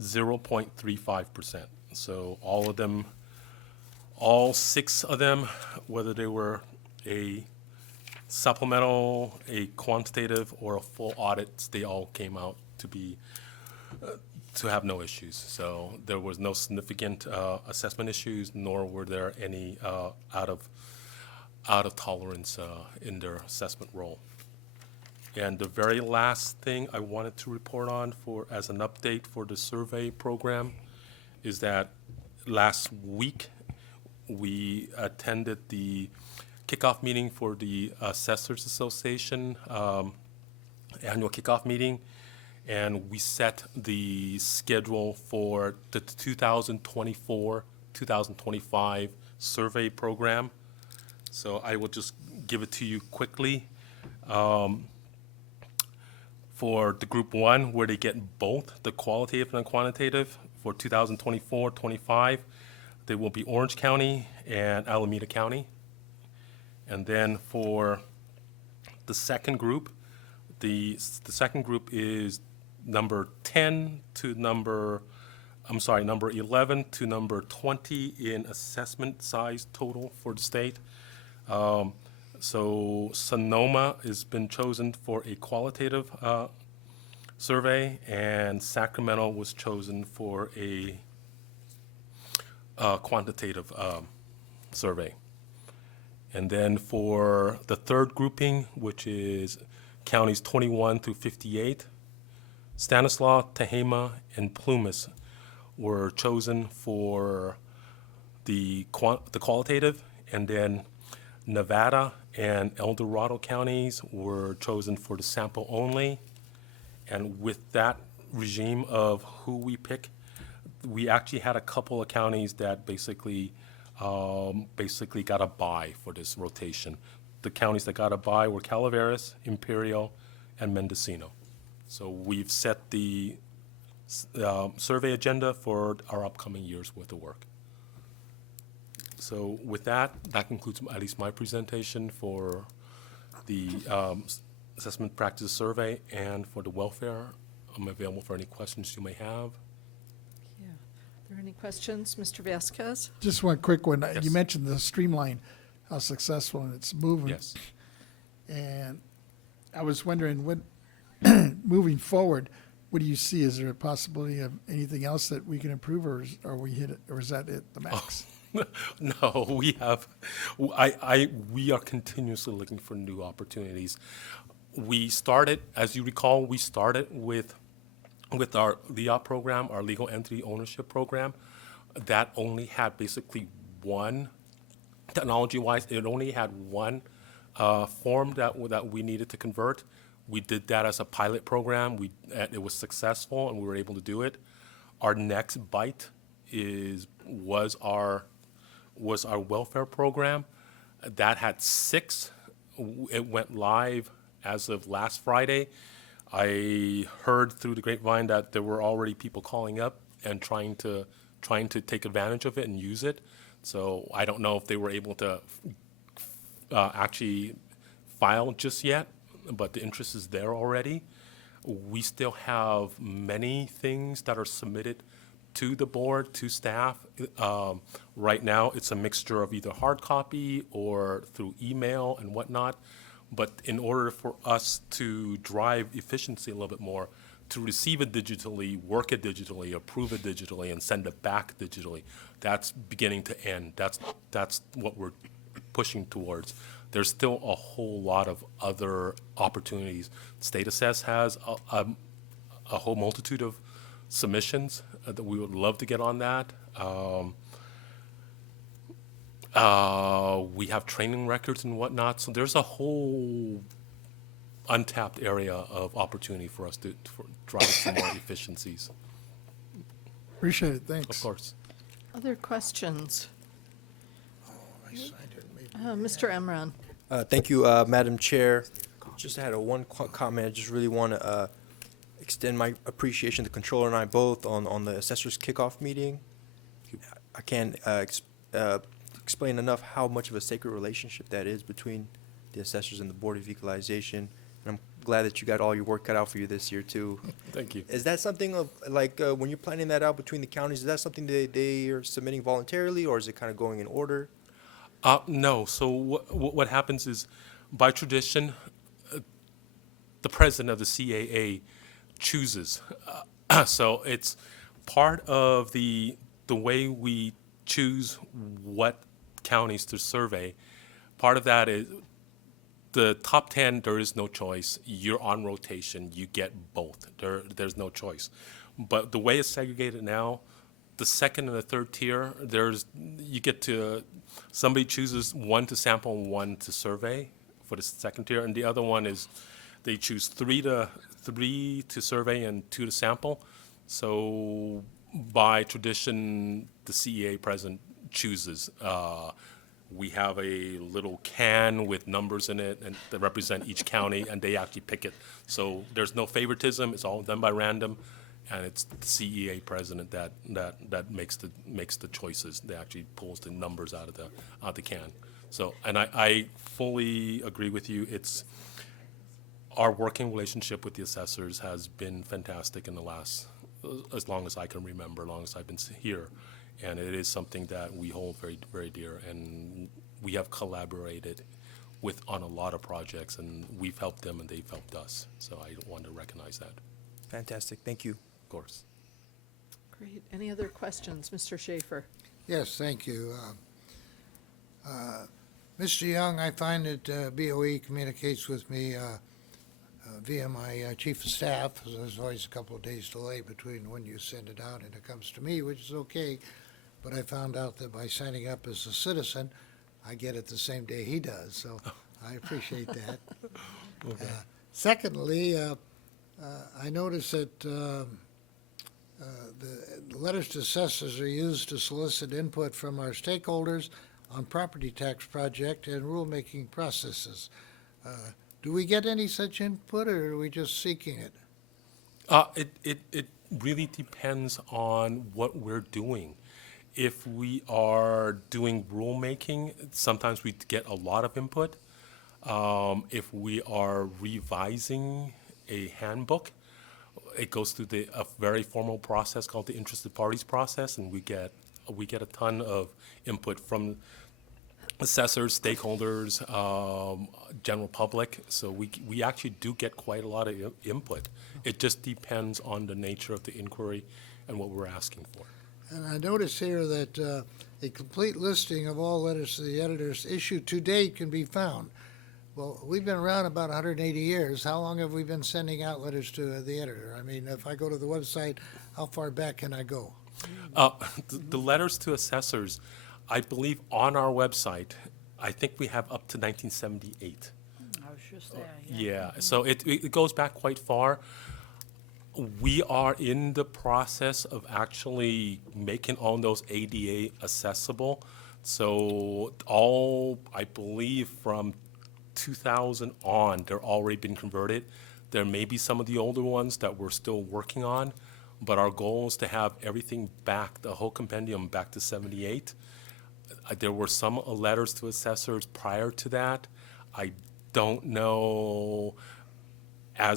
0.35%. So all 6 of them, whether they were a supplemental, a quantitative, or a full audit, they all came out to have no issues. So there was no significant assessment issues, nor were there any out of tolerance in their assessment role. And the very last thing I wanted to report on as an update for the survey program is that last week we attended the kickoff meeting for the Assessors Association annual kickoff meeting, and we set the schedule for the 2024-2025 survey program. So I will just give it to you quickly. For the group 1, where they get both the qualitative and quantitative, for 2024-25, they will be Orange County and Alameda County. And then for the second group, the second group is number 11 to number 20 in assessment size total for the state. So Sonoma has been chosen for a qualitative survey, and Sacramento was chosen for a quantitative survey. And then for the third grouping, which is counties 21 through 58, Stanislaus, Tehama, and Plumas were chosen for the qualitative, and then Nevada and El Dorado counties were chosen for the sample only. And with that regime of who we pick, we actually had a couple of counties that basically got a bye for this rotation. The counties that got a bye were Calaveras, Imperial, and Mendocino. So we've set the survey agenda for our upcoming year's worth of work. So with that concludes at least my presentation for the assessment practice survey and for the welfare. I'm available for any questions you may have. Yeah. Are there any questions, Mr. Vasquez? Just one quick one. Yes. You mentioned the streamline, how successful and it's moving. Yes. And I was wondering, what, moving forward, what do you see? Is there a possibility of anything else that we can improve, or are we hit it, or is that it, the max? No, we are continuously looking for new opportunities. We started, as you recall, with our LEOP program, our legal entity ownership program, that only had basically one, technology-wise, it only had one form that we needed to convert. We did that as a pilot program. It was successful, and we were able to do it. Our next bite was our welfare program. That had 6. It went live as of last Friday. I heard through the grapevine that there were already people calling up and trying to take advantage of it and use it. So I don't know if they were able to actually file just yet, but the interest is there already. We still have many things that are submitted to the board, to staff. Right now, it's a mixture of either hard copy or through email and whatnot. But in order for us to drive efficiency a little bit more, to receive it digitally, work it digitally, approve it digitally, and send it back digitally, that's beginning to end. That's what we're pushing towards. There's still a whole lot of other opportunities. State Assess has a whole multitude of submissions that we would love to get on that. We have training records and whatnot, so there's a whole untapped area of opportunity for us to drive some more efficiencies. Appreciate it, thanks. Of course. Other questions? Mr. Emron. Thank you, Madam Chair. Just had one comment. I just really want to extend my appreciation to the Controller and I both on the Assessor's Kickoff meeting. I can't explain enough how much of a sacred relationship that is between the assessors and the Board of Equalization. And I'm glad that you got all your work cut out for you this year, too. Thank you. Is that something of, like, when you're planning that out between the counties, is that something they are submitting voluntarily, or is it kind of going in order? No. So what happens is, by tradition, the president of the CAA chooses. So it's part of the way we choose what counties to survey. Part of that is the top 10, there is no choice. You're on rotation. You get both. There's no choice. But the way it's segregated now, the second and the third tier, you get to, somebody chooses one to sample and one to survey for the second tier, and the other one is they choose three to survey and 2 to sample. So by tradition, the CEA president chooses. We have a little can with numbers in it and that represent each county, and they actually pick it. So there's no favoritism. It's all done by random, and it's the CEA president that makes the choices. That actually pulls the numbers out of the can. So, and I fully agree with you. It's our working relationship with the assessors has been fantastic in the last, as long as I can remember, as long as I've been here. And it is something that we hold very, very dear, and we have collaborated on a lot of projects, and we've helped them and they've helped us. So I want to recognize that. Fantastic. Thank you. Of course. Great. Any other questions? Mr. Schaefer? Yes, thank you. Mr. Young, I find that BoE communicates with me via my chief of staff. There's always a couple of days delay between when you send it out and it comes to me, which is okay. But I found out that by signing up as a citizen, I get it the same day he does, so I appreciate that. Okay. Secondly, I noticed that the letters to assessors are used to solicit input from our stakeholders on property tax project and rulemaking processes. Do we get any such input, or are we just seeking it? It really depends on what we're doing. If we are doing rulemaking, sometimes we get a lot of input. If we are revising a handbook, it goes through a very formal process called the interested parties process, and we get a ton of input from assessors, stakeholders, general public. So we actually do get quite a lot of input. It just depends on the nature of the inquiry and what we're asking for. And I notice here that a complete listing of all letters to the editors issued to date can be found. Well, we've been around about 180 years. How long have we been sending out letters to the editor? I mean, if I go to the website, how far back can I go? The letters to assessors, I believe on our website, I think we have up to 1978. Oh, interest there, Yeah, so it goes back quite far. We are in the process of actually making all those ADA accessible. So all, I believe from 2000 on, they're already been converted. There may be some of the older ones that we're still working on, but our goal is to have everything back, the whole compendium back to 78. There were some letters to assessors prior to that. I don't know, a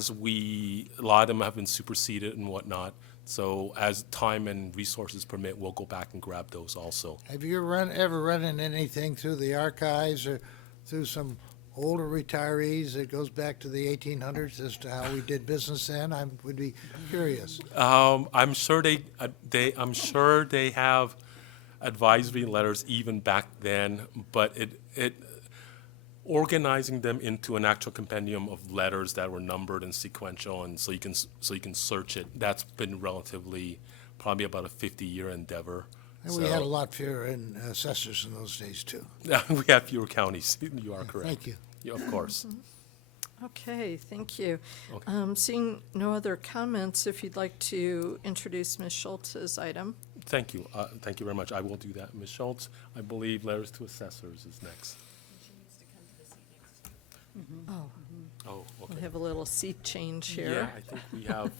lot of them have been superseded and whatnot. So as time and resources permit, we'll go back and grab those also. Have you ever run into anything through the archives or through some older retirees that goes back to the 1800s as to how we did business then? I would be curious. I'm sure I'm sure they have advisory letters even back then, but organizing them into an actual compendium of letters that were numbered and sequential, and so you can search it. That's been relatively probably about a 50-year endeavor. And we had a lot fewer assessors in those days, too. We have fewer counties. You are correct. Thank you. Yeah, of course. Okay, thank you. Okay. Seeing no other comments, if you'd like to introduce Ms. Schultz's item. Thank you. Thank you very much. I will do that. Ms. Schultz, I believe letters to assessors is next. Oh, Oh, we okay. have a little seat change Yeah, here. I think we have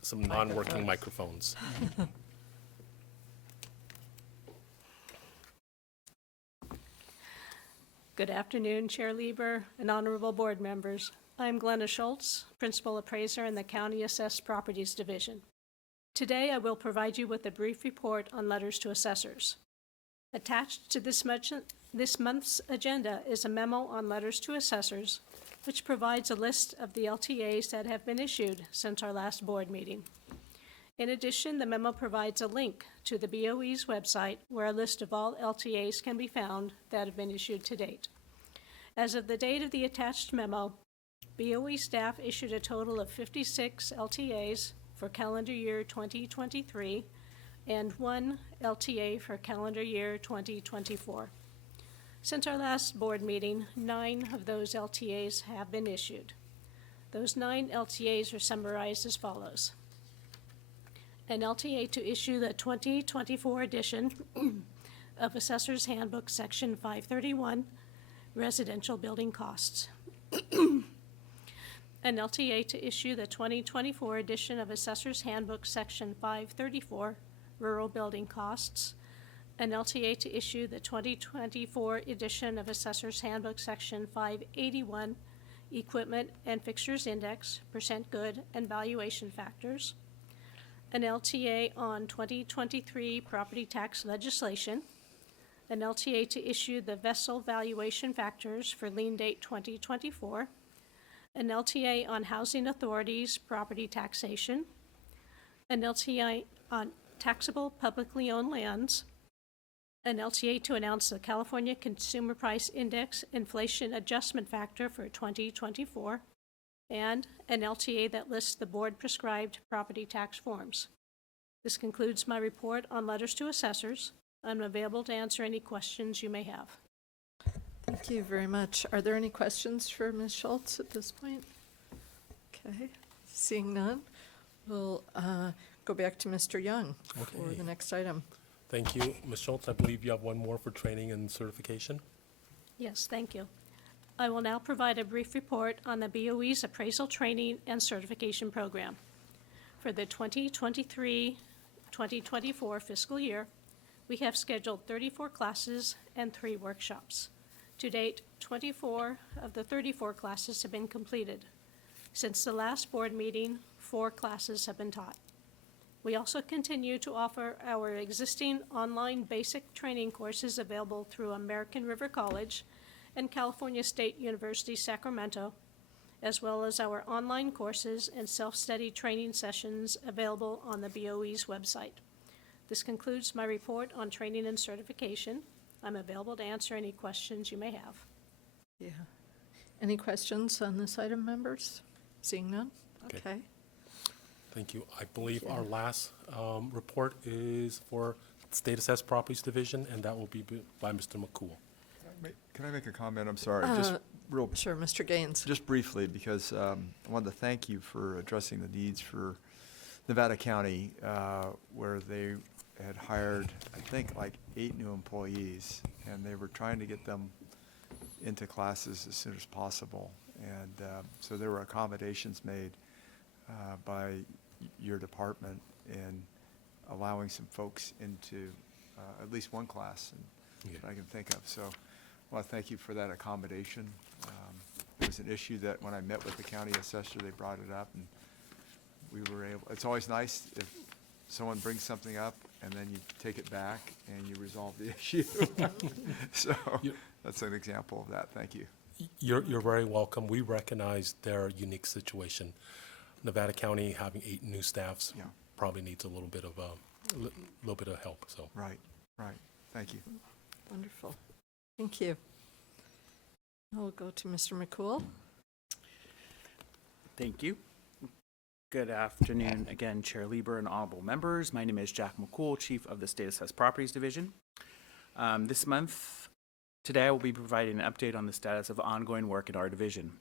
some non-working microphones. Good afternoon, Chair Lieber and honorable board members. I'm Glenna Schultz, Principal Appraiser in the County Assessed Properties Division. Today, I will provide you with a brief report on letters to assessors. Attached to this month's agenda is a memo on letters to assessors, which provides a list of the LTAs that have been issued since our last board meeting. In addition, the memo provides a link to the BoE's website where a list of all LTAs can be found that have been issued to date. As of the date of the attached memo, BoE staff issued a total of 56 LTAs for calendar year 2023 and 1 LTA for calendar year 2024. Since our last board meeting, 9 of those LTAs have been issued. Those 9 LTAs are summarized as follows. An LTA to issue the 2024 edition of Assessor's Handbook, Section 531, Residential Building Costs. An LTA to issue the 2024 edition of Assessor's Handbook, Section 534, Rural Building Costs. An LTA to issue the 2024 edition of Assessor's Handbook, Section 581, Equipment and Fixtures Index, Percent Good and Valuation Factors. An LTA on 2023 property tax legislation, an LTA to issue the vessel valuation factors for lien date 2024, an LTA on housing authorities property taxation, an LTA on taxable publicly owned lands, an LTA to announce the California Consumer Price Index inflation adjustment factor for 2024, and an LTA that lists the board-prescribed property tax forms. This concludes my report on letters to assessors. I'm available to answer any questions you may have. Thank you very much. Are there any questions for Ms. Schultz at this point? Okay, seeing none, we'll go back to Mr. Young for Okay. the next item. Thank you. Ms. Schultz, I believe you have one more for training and certification. Yes, thank you. I will now provide a brief report on the BoE's appraisal training and certification program. For the 2023-2024 fiscal year, we have scheduled 34 classes and 3 workshops. To date, 24 of the 34 classes have been completed. Since the last board meeting, 4 classes have been taught. We also continue to offer our existing online basic training courses available through American River College and California State University, Sacramento, as well as our online courses and self-study training sessions available on the BoE's website. This concludes my report on training and certification. I'm available to answer any questions you may have. Yeah. Any questions on this item, members? Seeing none? Okay. Okay. Thank you. I believe our last report is for State Assessed Properties Division, and that will be by Mr. McCool. Can I make a comment? I'm sorry. Just real Sure, Mr. Gaines. Just briefly, because I wanted to thank you for addressing the needs for Nevada County, where they had hired, I think, like 8 new employees, and they were trying to get them into classes as soon as possible. And so there were accommodations made by your department in allowing some folks into at least one class that I can think of. So I want to thank you for that accommodation. It was an issue that when I met with the county assessor, they brought it up, and we were able, it's always nice if someone brings something up and then you take it back and you resolve the issue. So that's an example of that. Thank you. You're very welcome. We recognize their unique situation. Nevada County having 8 new staffs Yeah. probably needs a little bit of help. So Right. Thank you. Wonderful. Thank you. I'll go to Mr. McCool. Thank you. Good afternoon again, Chair Lieber and honorable members. My name is Jack McCool, Chief of the State Assessed Properties Division. Today I will be providing an update on the status of ongoing work in our division.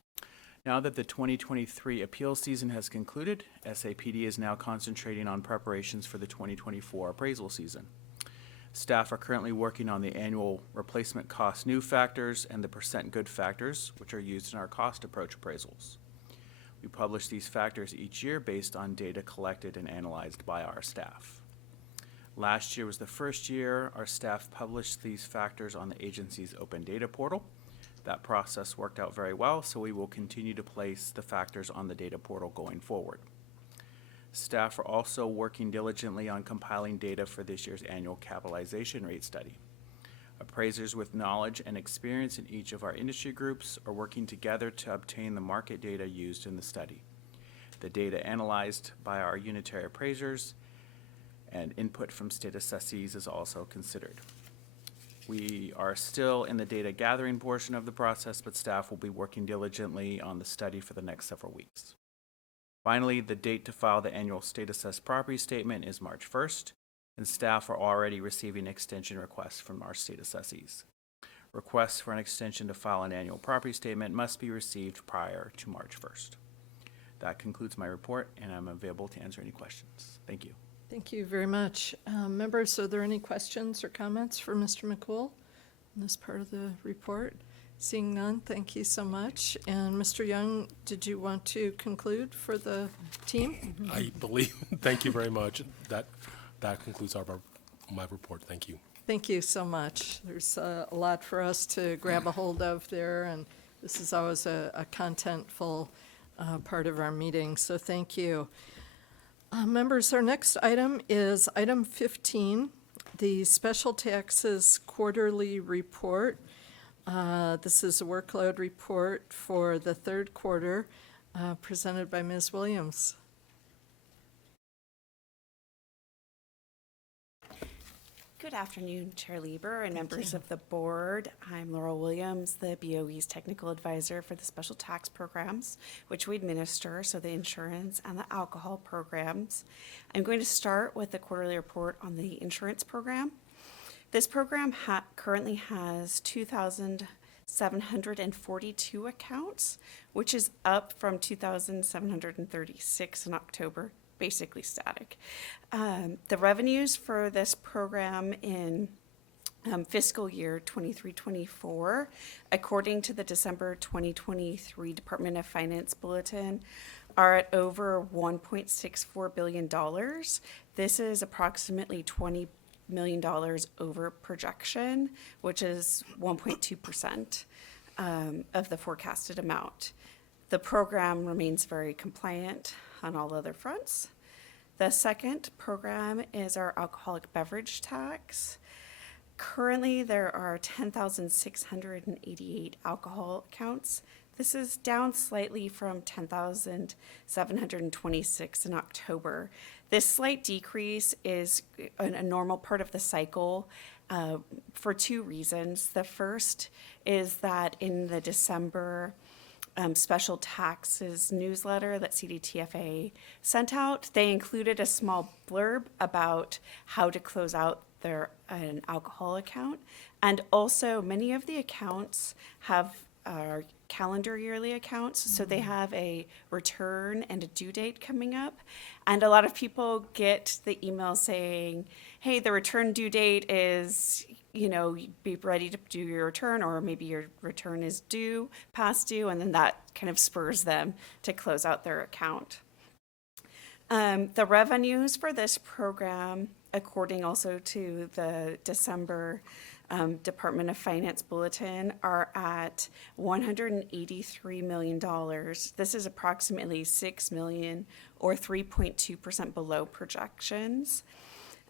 Now that the 2023 appeal season has concluded, SAPD is now concentrating on preparations for the 2024 appraisal season. Staff are currently working on the annual replacement cost new factors and the percent good factors, which are used in our cost approach appraisals. We publish these factors each year based on data collected and analyzed by our staff. Last year was the first year our staff published these factors on the agency's open data portal. That process worked out very well, so we will continue to place the factors on the data portal going forward. Staff are also working diligently on compiling data for this year's annual capitalization rate study. Appraisers with knowledge and experience in each of our industry groups are working together to obtain the market data used in the study. The data analyzed by our unitary appraisers and input from state assessees is also considered. We are still in the data gathering portion of the process, but staff will be working diligently on the study for the next several weeks. Finally, the date to file the annual state assessed property statement is March 1st, and staff are already receiving extension requests from our state assessees. Requests for an extension to file an annual property statement must be received prior to March 1st. That concludes my report, and I'm available to answer any questions. Thank you. Thank you very much. Members, are there any questions or comments for Mr. McCool in this part of the report? Seeing none, thank you so much. And Mr. Young, did you want to conclude for the team? I believe, thank you very much. That concludes my report. Thank you. Thank you so much. There's a lot for us to grab a hold of there, and this is always a contentful part of our meeting, so thank you. Members, our next item is item 15, the Special Taxes Quarterly Report. This is a workload report for the third quarter, presented by Ms. Williams. Good afternoon, Chair Lieber and members of the board. I'm Laurel Williams, the BoE's technical advisor for the special tax programs, which we administer, so the insurance and the alcohol programs. I'm going to start with the quarterly report on the insurance program. This program currently has 2,742 accounts, which is up from 2,736 in October. Basically static. The revenues for this program in fiscal year 23-24, according to the December 2023 Department of Finance Bulletin, are at over $1.64 billion. This is approximately $20 million over projection, which is 1.2% of the forecasted amount. The program remains very compliant on all other fronts. The second program is our alcoholic beverage tax. Currently, there are 10,688 alcohol accounts. This is down slightly from 10,726 in October. This slight decrease is a normal part of the cycle for two reasons. The first is that in the December special taxes newsletter that CDTFA sent out, they included a small blurb about how to close out an alcohol account. And also, many of the accounts are calendar yearly accounts. So they have a return and a due date coming up. And a lot of people get the email saying, hey, the return due date is, be ready to do your return, or maybe your return is due, past due, and then that kind of spurs them to close out their account. The revenues for this program, according also to the December Department of Finance Bulletin, are at $183 million. This is approximately $6 million, or 3.2% below projections.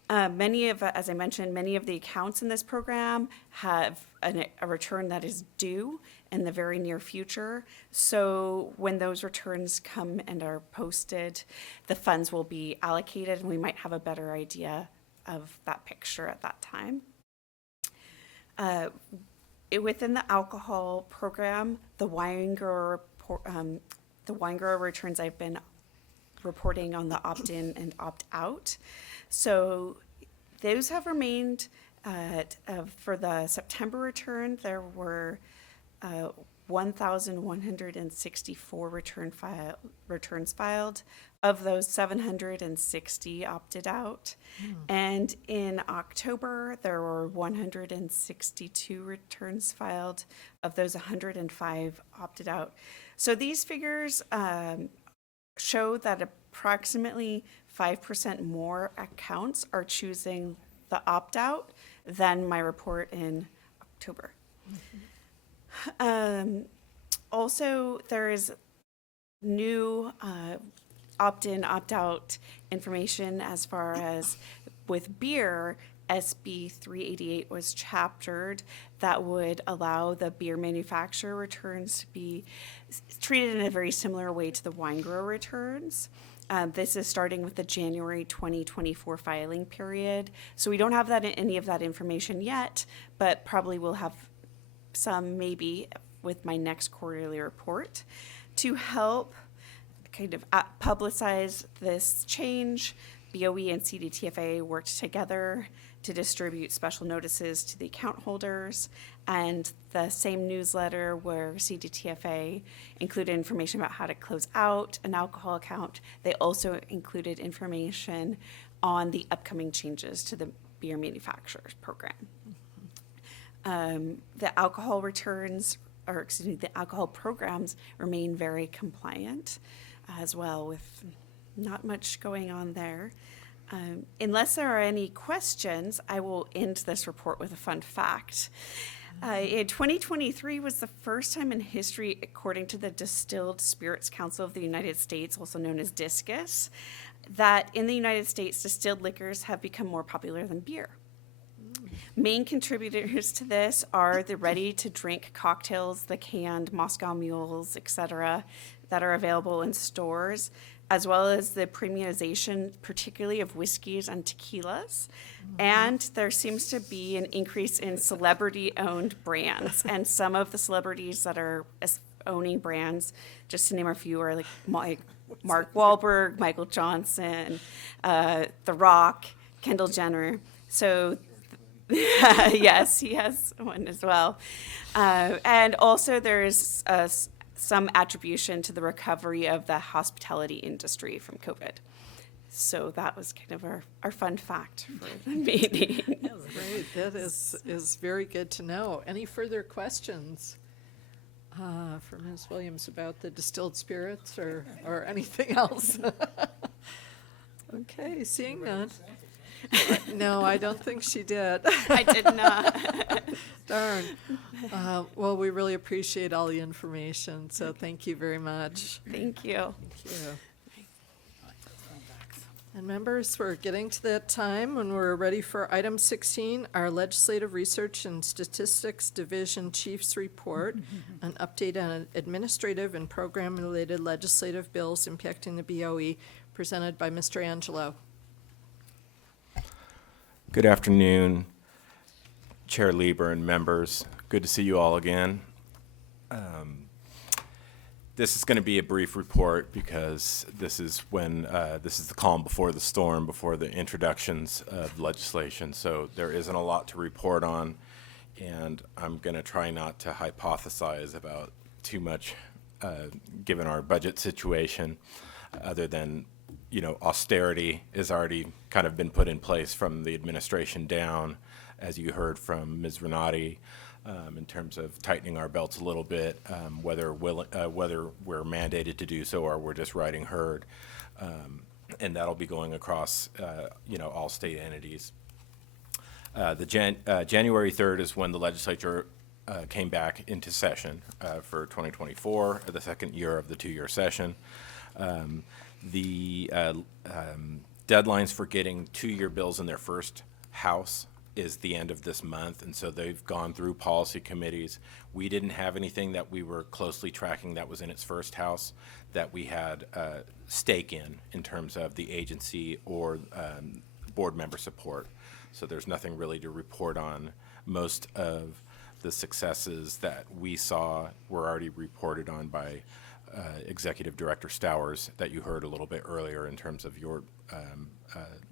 As I mentioned, many of the accounts in this program have a return that is due in the very near future. So when those returns come and are posted, the funds will be allocated, and we might have a better idea of that picture at that time. Within the alcohol program, the wine grower returns I've been reporting on the opt-in and opt-out. So those have remained for the September return. There were 1,164 returns filed. Of those, 760 opted out. And in October, there were 162 returns filed. Of those, 105 opted out. So these figures show that approximately 5% more accounts are choosing the opt-out than my report in October. Also, there is new opt-in, opt-out information as far as with beer. SB 388 was chaptered that would allow the beer manufacturer returns to be treated in a very similar way to the wine grower returns. This is starting with the January 2024 filing period. So we don't have any of that information yet, but probably will have some maybe with my next quarterly report. To help kind of publicize this change, BoE and CDTFA worked together to distribute special notices to the account holders, and the same newsletter where CDTFA included information about how to close out an alcohol account. They also included information on the upcoming changes to the beer manufacturers program. The alcohol programs remain very compliant as well, with not much going on there. Unless there are any questions, I will end this report with a fun fact. In 2023 was the first time in history, according to the Distilled Spirits Council of the United States, also known as DISCUS, that in the United States, distilled liquors have become more popular than beer. Main contributors to this are the ready-to-drink cocktails, the canned Moscow Mules, etc., that are available in stores, as well as the premiumization, particularly of whiskeys and tequilas. And there seems to be an increase in celebrity-owned brands. And some of the celebrities that are owning brands, just to name a few, are like Mark Wahlberg, Michael Johnson, The Rock, Kendall Jenner. So yes, he has one as well. And also there's some attribution to the recovery of the hospitality industry from COVID. So that was kind of our fun fact for the meeting. Great, that is very good to know. Any further questions for Ms. Williams about the distilled spirits or anything else? Okay, seeing none. No, I don't think she did. I did not. Darn. Well, we really appreciate all the information, so thank you very much. Thank you. Thank you. And members, we're getting to that time when we're ready for item 16, our Legislative Research and Statistics Division Chief's Report, an update on administrative and program-related legislative bills impacting the BoE, presented by Mr. Angelo. Good afternoon, Chair Lieber and members. Good to see you all again. This is going to be a brief report because this is when this is the calm before the storm, before the introductions of legislation. So there isn't a lot to report on, and I'm going to try not to hypothesize about too much, given our budget situation, other than, austerity has already kind of been put in place from the administration down, as you heard from Ms. Renati, in terms of tightening our belts a little bit, whether we're mandated to do so or we're just riding herd. And that'll be going across, all state entities. January 3rd is when the legislature came back into session for 2024, the second year of the two-year session. The deadlines for getting two-year bills in their first house is the end of this month, and so they've gone through policy committees. We didn't have anything that we were closely tracking that was in its first house that we had stake in terms of the agency or board member support. So there's nothing really to report on. Most of the successes that we saw were already reported on by Executive Director Stowers that you heard a little bit earlier in terms of your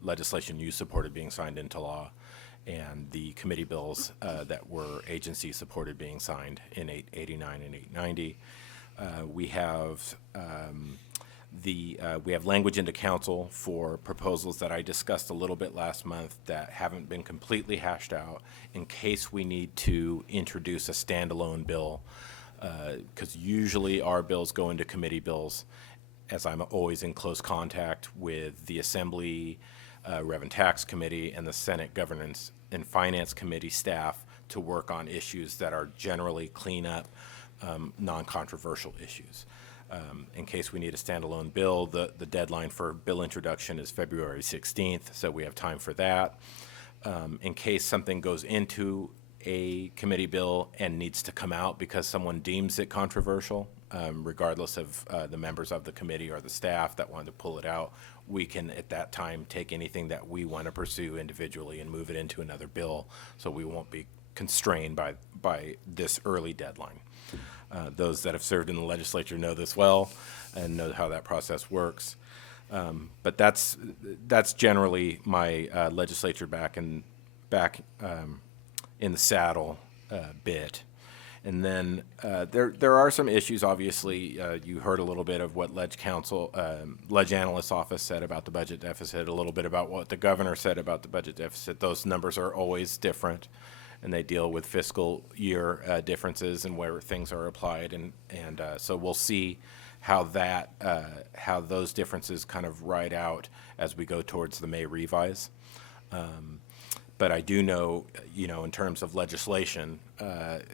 legislation you supported being signed into law, and the committee bills that were agency supported being signed in 889 and 890. We have language into council for proposals that I discussed a little bit last month that haven't been completely hashed out in case we need to introduce a standalone bill, because usually our bills go into committee bills, as I'm always in close contact with the Assembly, Rev and Tax Committee, and the Senate Governance and Finance Committee staff to work on issues that are generally cleanup, non-controversial issues. In case we need a standalone bill, the deadline for bill introduction is February 16th, so we have time for that. In case something goes into a committee bill and needs to come out because someone deems it controversial, regardless of the members of the committee or the staff that want to pull it out, we can at that time take anything that we want to pursue individually and move it into another bill, so we won't be constrained by this early deadline. Those that have served in the legislature know this well and know how that process works. But that's generally my legislature back in the saddle bit. And then there are some issues. Obviously, you heard a little bit of what Ledge Analyst's Office said about the budget deficit, a little bit about what the governor said about the budget deficit. Those numbers are always different, and they deal with fiscal year differences and where things are applied. And so we'll see how those differences kind of ride out as we go towards the May revise. But I do know, in terms of legislation,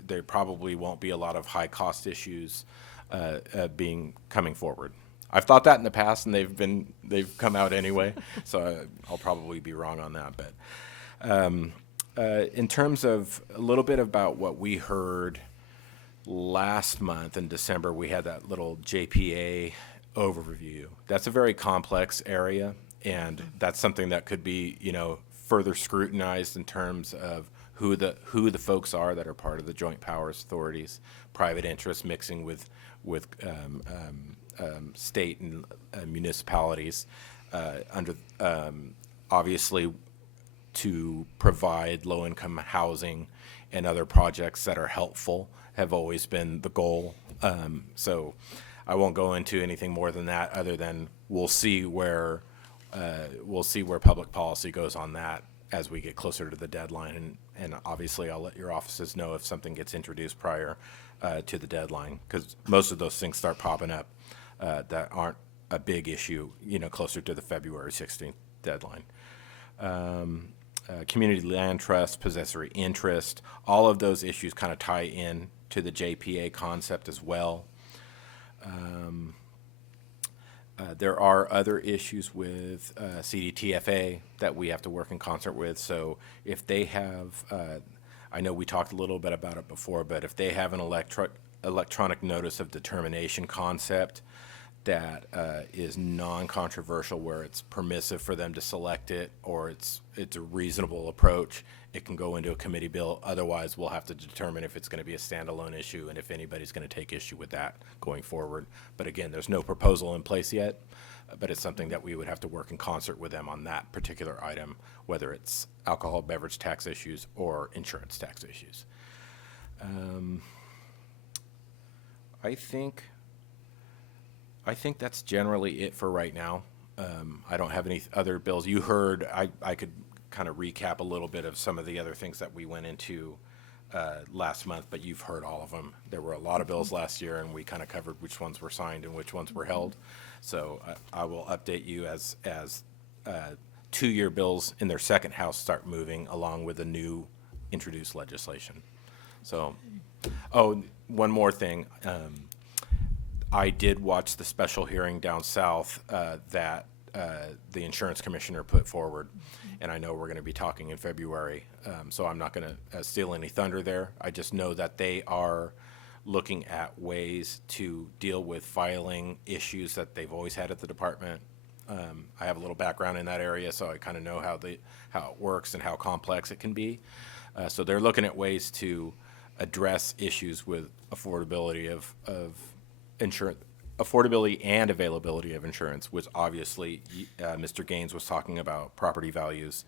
there probably won't be a lot of high-cost issues coming forward. I've thought that in the past, and they've come out anyway. So I'll probably be wrong on that. But in terms of a little bit about what we heard last month in December, we had that little JPA overview. That's a very complex area, and that's something that could be, further scrutinized in terms of who the folks are that are part of the joint powers authorities, private interests mixing with state and municipalities, obviously to provide low-income housing and other projects that are helpful have always been the goal. So I won't go into anything more than that, other than we'll see where public policy goes on that as we get closer to the deadline. And obviously, I'll let your offices know if something gets introduced prior to the deadline, because most of those things start popping up that aren't a big issue, closer to the February 16th deadline. Community land trust, possessory interest, all of those issues kind of tie in to the JPA concept as well. There are other issues with CDTFA that we have to work in concert with. So if they have, I know we talked a little bit about it before, but if they have an electronic notice of determination concept that is non-controversial, where it's permissive for them to select it, or it's a reasonable approach, it can go into a committee bill. Otherwise, we'll have to determine if it's going to be a standalone issue and if anybody's going to take issue with that going forward. But again, there's no proposal in place yet, but it's something that we would have to work in concert with them on that particular item, whether it's alcohol beverage tax issues or insurance tax issues. I think that's generally it for right now. I don't have any other bills. You heard, I could kind of recap a little bit of some of the other things that we went into last month, but you've heard all of them. There were a lot of bills last year, and we kind of covered which ones were signed and which ones were held. So I will update you as two-year bills in their second house start moving along with the new introduced legislation. So, oh, one more thing. I did watch the special hearing down south that the insurance commissioner put forward, and I know we're going to be talking in February, so I'm not going to steal any thunder there. I just know that they are looking at ways to deal with filing issues that they've always had at the department. I have a little background in that area, so I kind of know how it works and how complex it can be. So they're looking at ways to address issues with affordability of insurance, affordability and availability of insurance, which obviously Mr. Gaines was talking about property values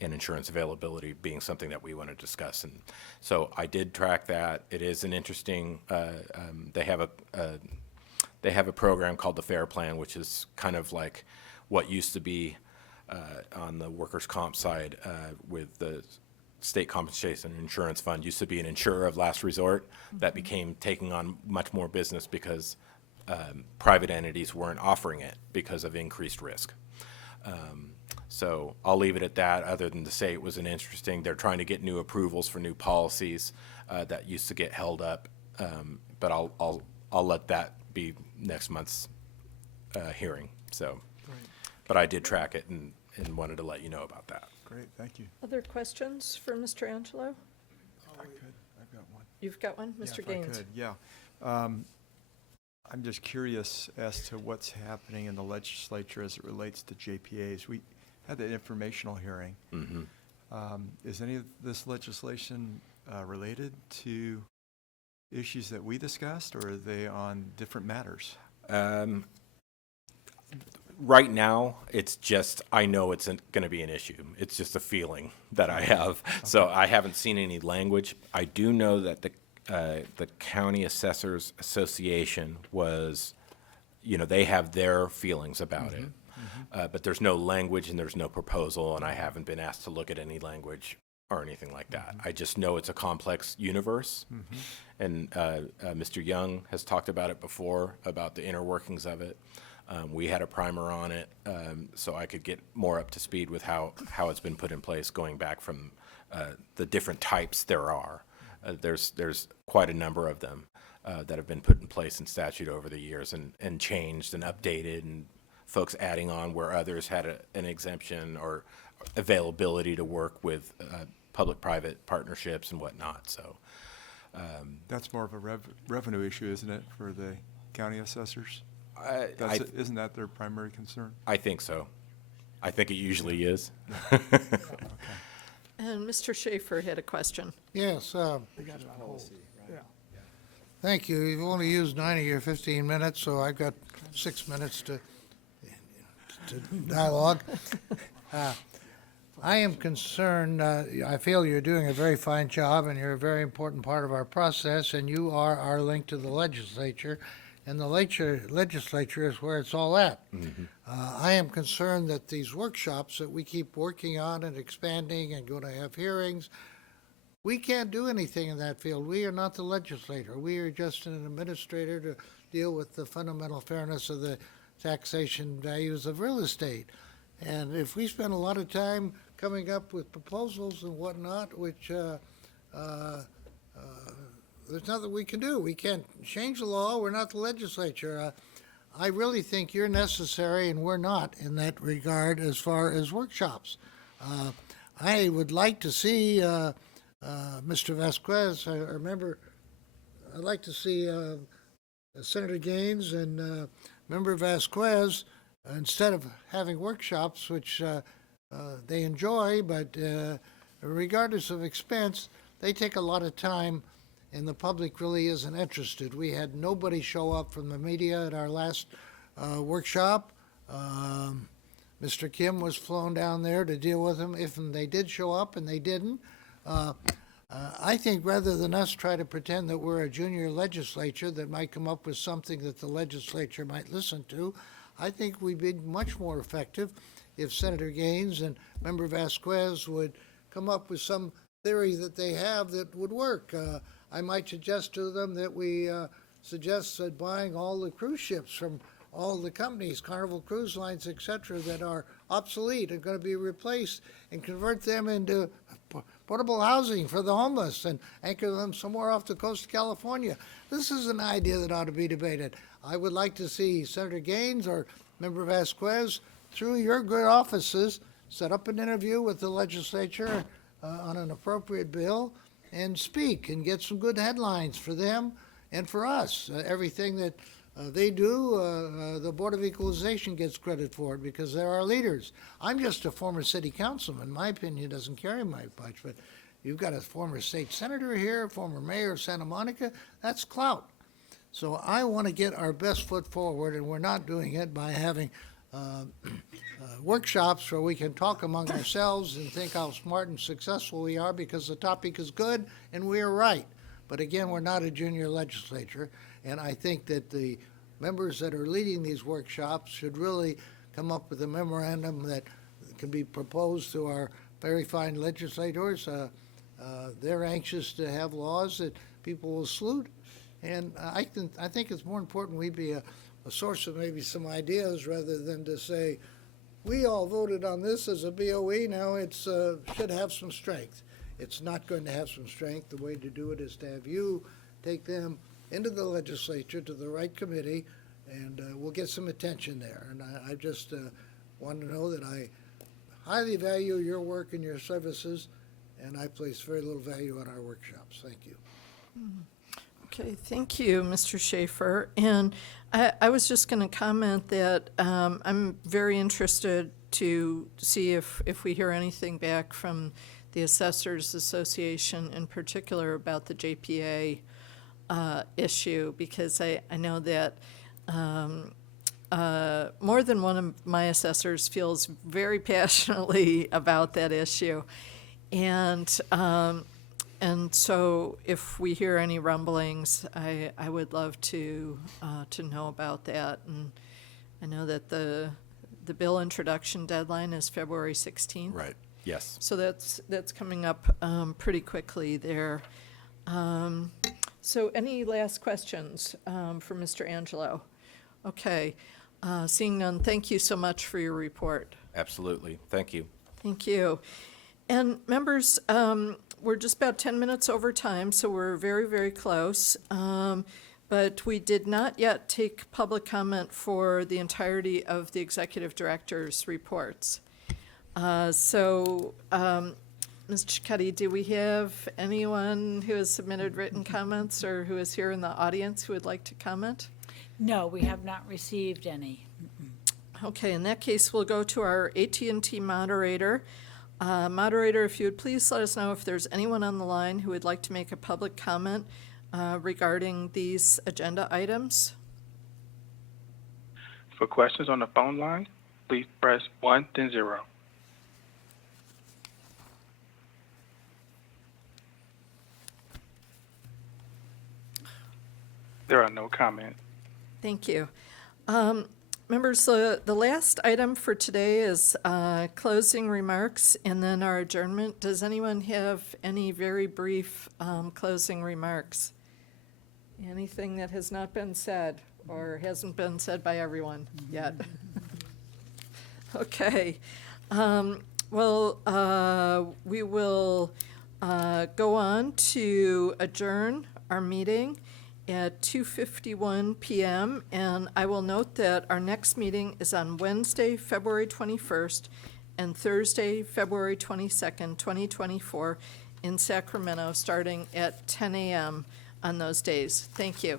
and insurance availability being something that we want to discuss. And so I did track that. It is an interesting, they have a program called the FAIR Plan, which is kind of like what used to be on the workers' comp side with the State Compensation Insurance Fund. Used to be an insurer of last resort that became taking on much more business because private entities weren't offering it because of increased risk. So I'll leave it at that, other than to say it was an interesting, they're trying to get new approvals for new policies that used to get held up, but I'll let that be next month's hearing. So, but I did track it and wanted to let you know about that. Great, thank you. Other questions for Mr. Angelo? If I could, I've got one. You've got one, Mr. Yeah, Gaines? if I could, yeah. I'm just curious as to what's happening in the legislature as it relates to JPAs. We had that informational hearing. Is any of this legislation related to issues that we discussed, or are they on different matters? Right now, it's just, I know it's going to be an issue. It's just a feeling that I have. Okay. So I haven't seen any language. I do know that the County Assessors Association was, they have their feelings about it. But there's no language and there's no proposal, and I haven't been asked to look at any language or anything like that. I just know it's a complex universe. And Mr. Young has talked about it before, about the inner workings of it. We had a primer on it, so I could get more up to speed with how it's been put in place, going back from the different types there are. There's quite a number of them that have been put in place in statute over the years and changed and updated, and folks adding on where others had an exemption or availability to work with public-private partnerships and whatnot. So that's more of a revenue issue, isn't it, for the county assessors? Isn't that their primary concern? I think so. I think it usually is. And Mr. Schaefer had a question. Yes. Thank you. You've only used 9 of your 15 minutes, so I've got 6 minutes to dialogue. I am concerned, I feel you're doing a very fine job, and you're a very important part of our process, and you are our link to the legislature, and the legislature is where it's all at. I am concerned that these workshops that we keep working on and expanding and going to have hearings, we can't do anything in that field. We are not the legislator. We are just an administrator to deal with the fundamental fairness of the taxation values of real estate. And if we spend a lot of time coming up with proposals and whatnot, which there's nothing we can do. We can't change the law. We're not the legislature. I really think you're necessary, and we're not in that regard as far as workshops. I would like to see Mr. Vasquez. I remember I'd like to see Senator Gaines and Member Vasquez, instead of having workshops, which they enjoy, but regardless of expense, they take a lot of time, and the public really isn't interested. We had nobody show up from the media at our last workshop. Mr. Kim was flown down there to deal with them if they did show up, and they didn't. I think rather than us try to pretend that we're a junior legislature that might come up with something that the legislature might listen to, I think we'd be much more effective if Senator Gaines and Member Vasquez would come up with some theory that they have that would work. I might suggest to them that we suggest that buying all the cruise ships from all the companies, Carnival Cruise Lines, et cetera, that are obsolete and going to be replaced, and convert them into portable housing for the homeless and anchor them somewhere off the coast of California. This is an idea that ought to be debated. I would like to see Senator Gaines or Member Vasquez, through your good offices, set up an interview with the legislature on an appropriate bill and speak and get some good headlines for them and for us. Everything that they do, the Board of Equalization gets credit for it because they're our leaders. I'm just a former city councilman. My opinion doesn't carry much, but you've got a former state senator here, former mayor of Santa Monica. That's clout. So I want to get our best foot forward, and we're not doing it by having workshops where we can talk among ourselves and think how smart and successful we are because the topic is good and we are right. But again, we're not a junior legislature, and I think that the members that are leading these workshops should really come up with a memorandum that can be proposed to our very fine legislators. They're anxious to have laws that people will salute, and I think it's more important we be a source of maybe some ideas rather than to say, we all voted on this as a BoE, now it should have some strength. It's not going to have some strength. The way to do it is to have you take them into the legislature to the right committee, and we'll get some attention there. And I just want to know that I highly value your work and your services, and I place very little value on our workshops. Thank you. Okay, thank you, Mr. Schaefer. And I was just going to comment that I'm very interested to see if we hear anything back from the Assessors Association in particular about the JPA issue, because I know that more than one of my assessors feels very passionately about that issue. And so if we hear any rumblings, I would love to know about that. And I know that the bill introduction deadline is February 16th. Right, yes. So that's coming up pretty quickly there. So any last questions for Mr. Angelo? Okay, seeing none, thank you so much for your report. Absolutely, thank you. Thank you. And members, we're just about 10 minutes over time, so we're very, very close. But we did not yet take public comment for the entirety of the executive director's reports. So, Ms. Cicchetti, do we have anyone who has submitted written comments or who is here in the audience who would like to comment? No, we have not received any. Okay, in that case, we'll go to our AT&T moderator. Moderator, if you would please let us know if there's anyone on the line who would like to make a public comment regarding these agenda items. For questions on the phone line, please press 1, then 0. There are no comments. Thank you. Members, the last item for today is closing remarks and then our adjournment. Does anyone have any very brief closing remarks? Anything that has not been said or hasn't been said by everyone yet? Okay. Well, we will go on to adjourn our meeting at 2:51 p.m. And I will note that our next meeting is on Wednesday, February 21st, and Thursday, February 22nd, 2024, in Sacramento, starting at 10 a.m. on those days. Thank you.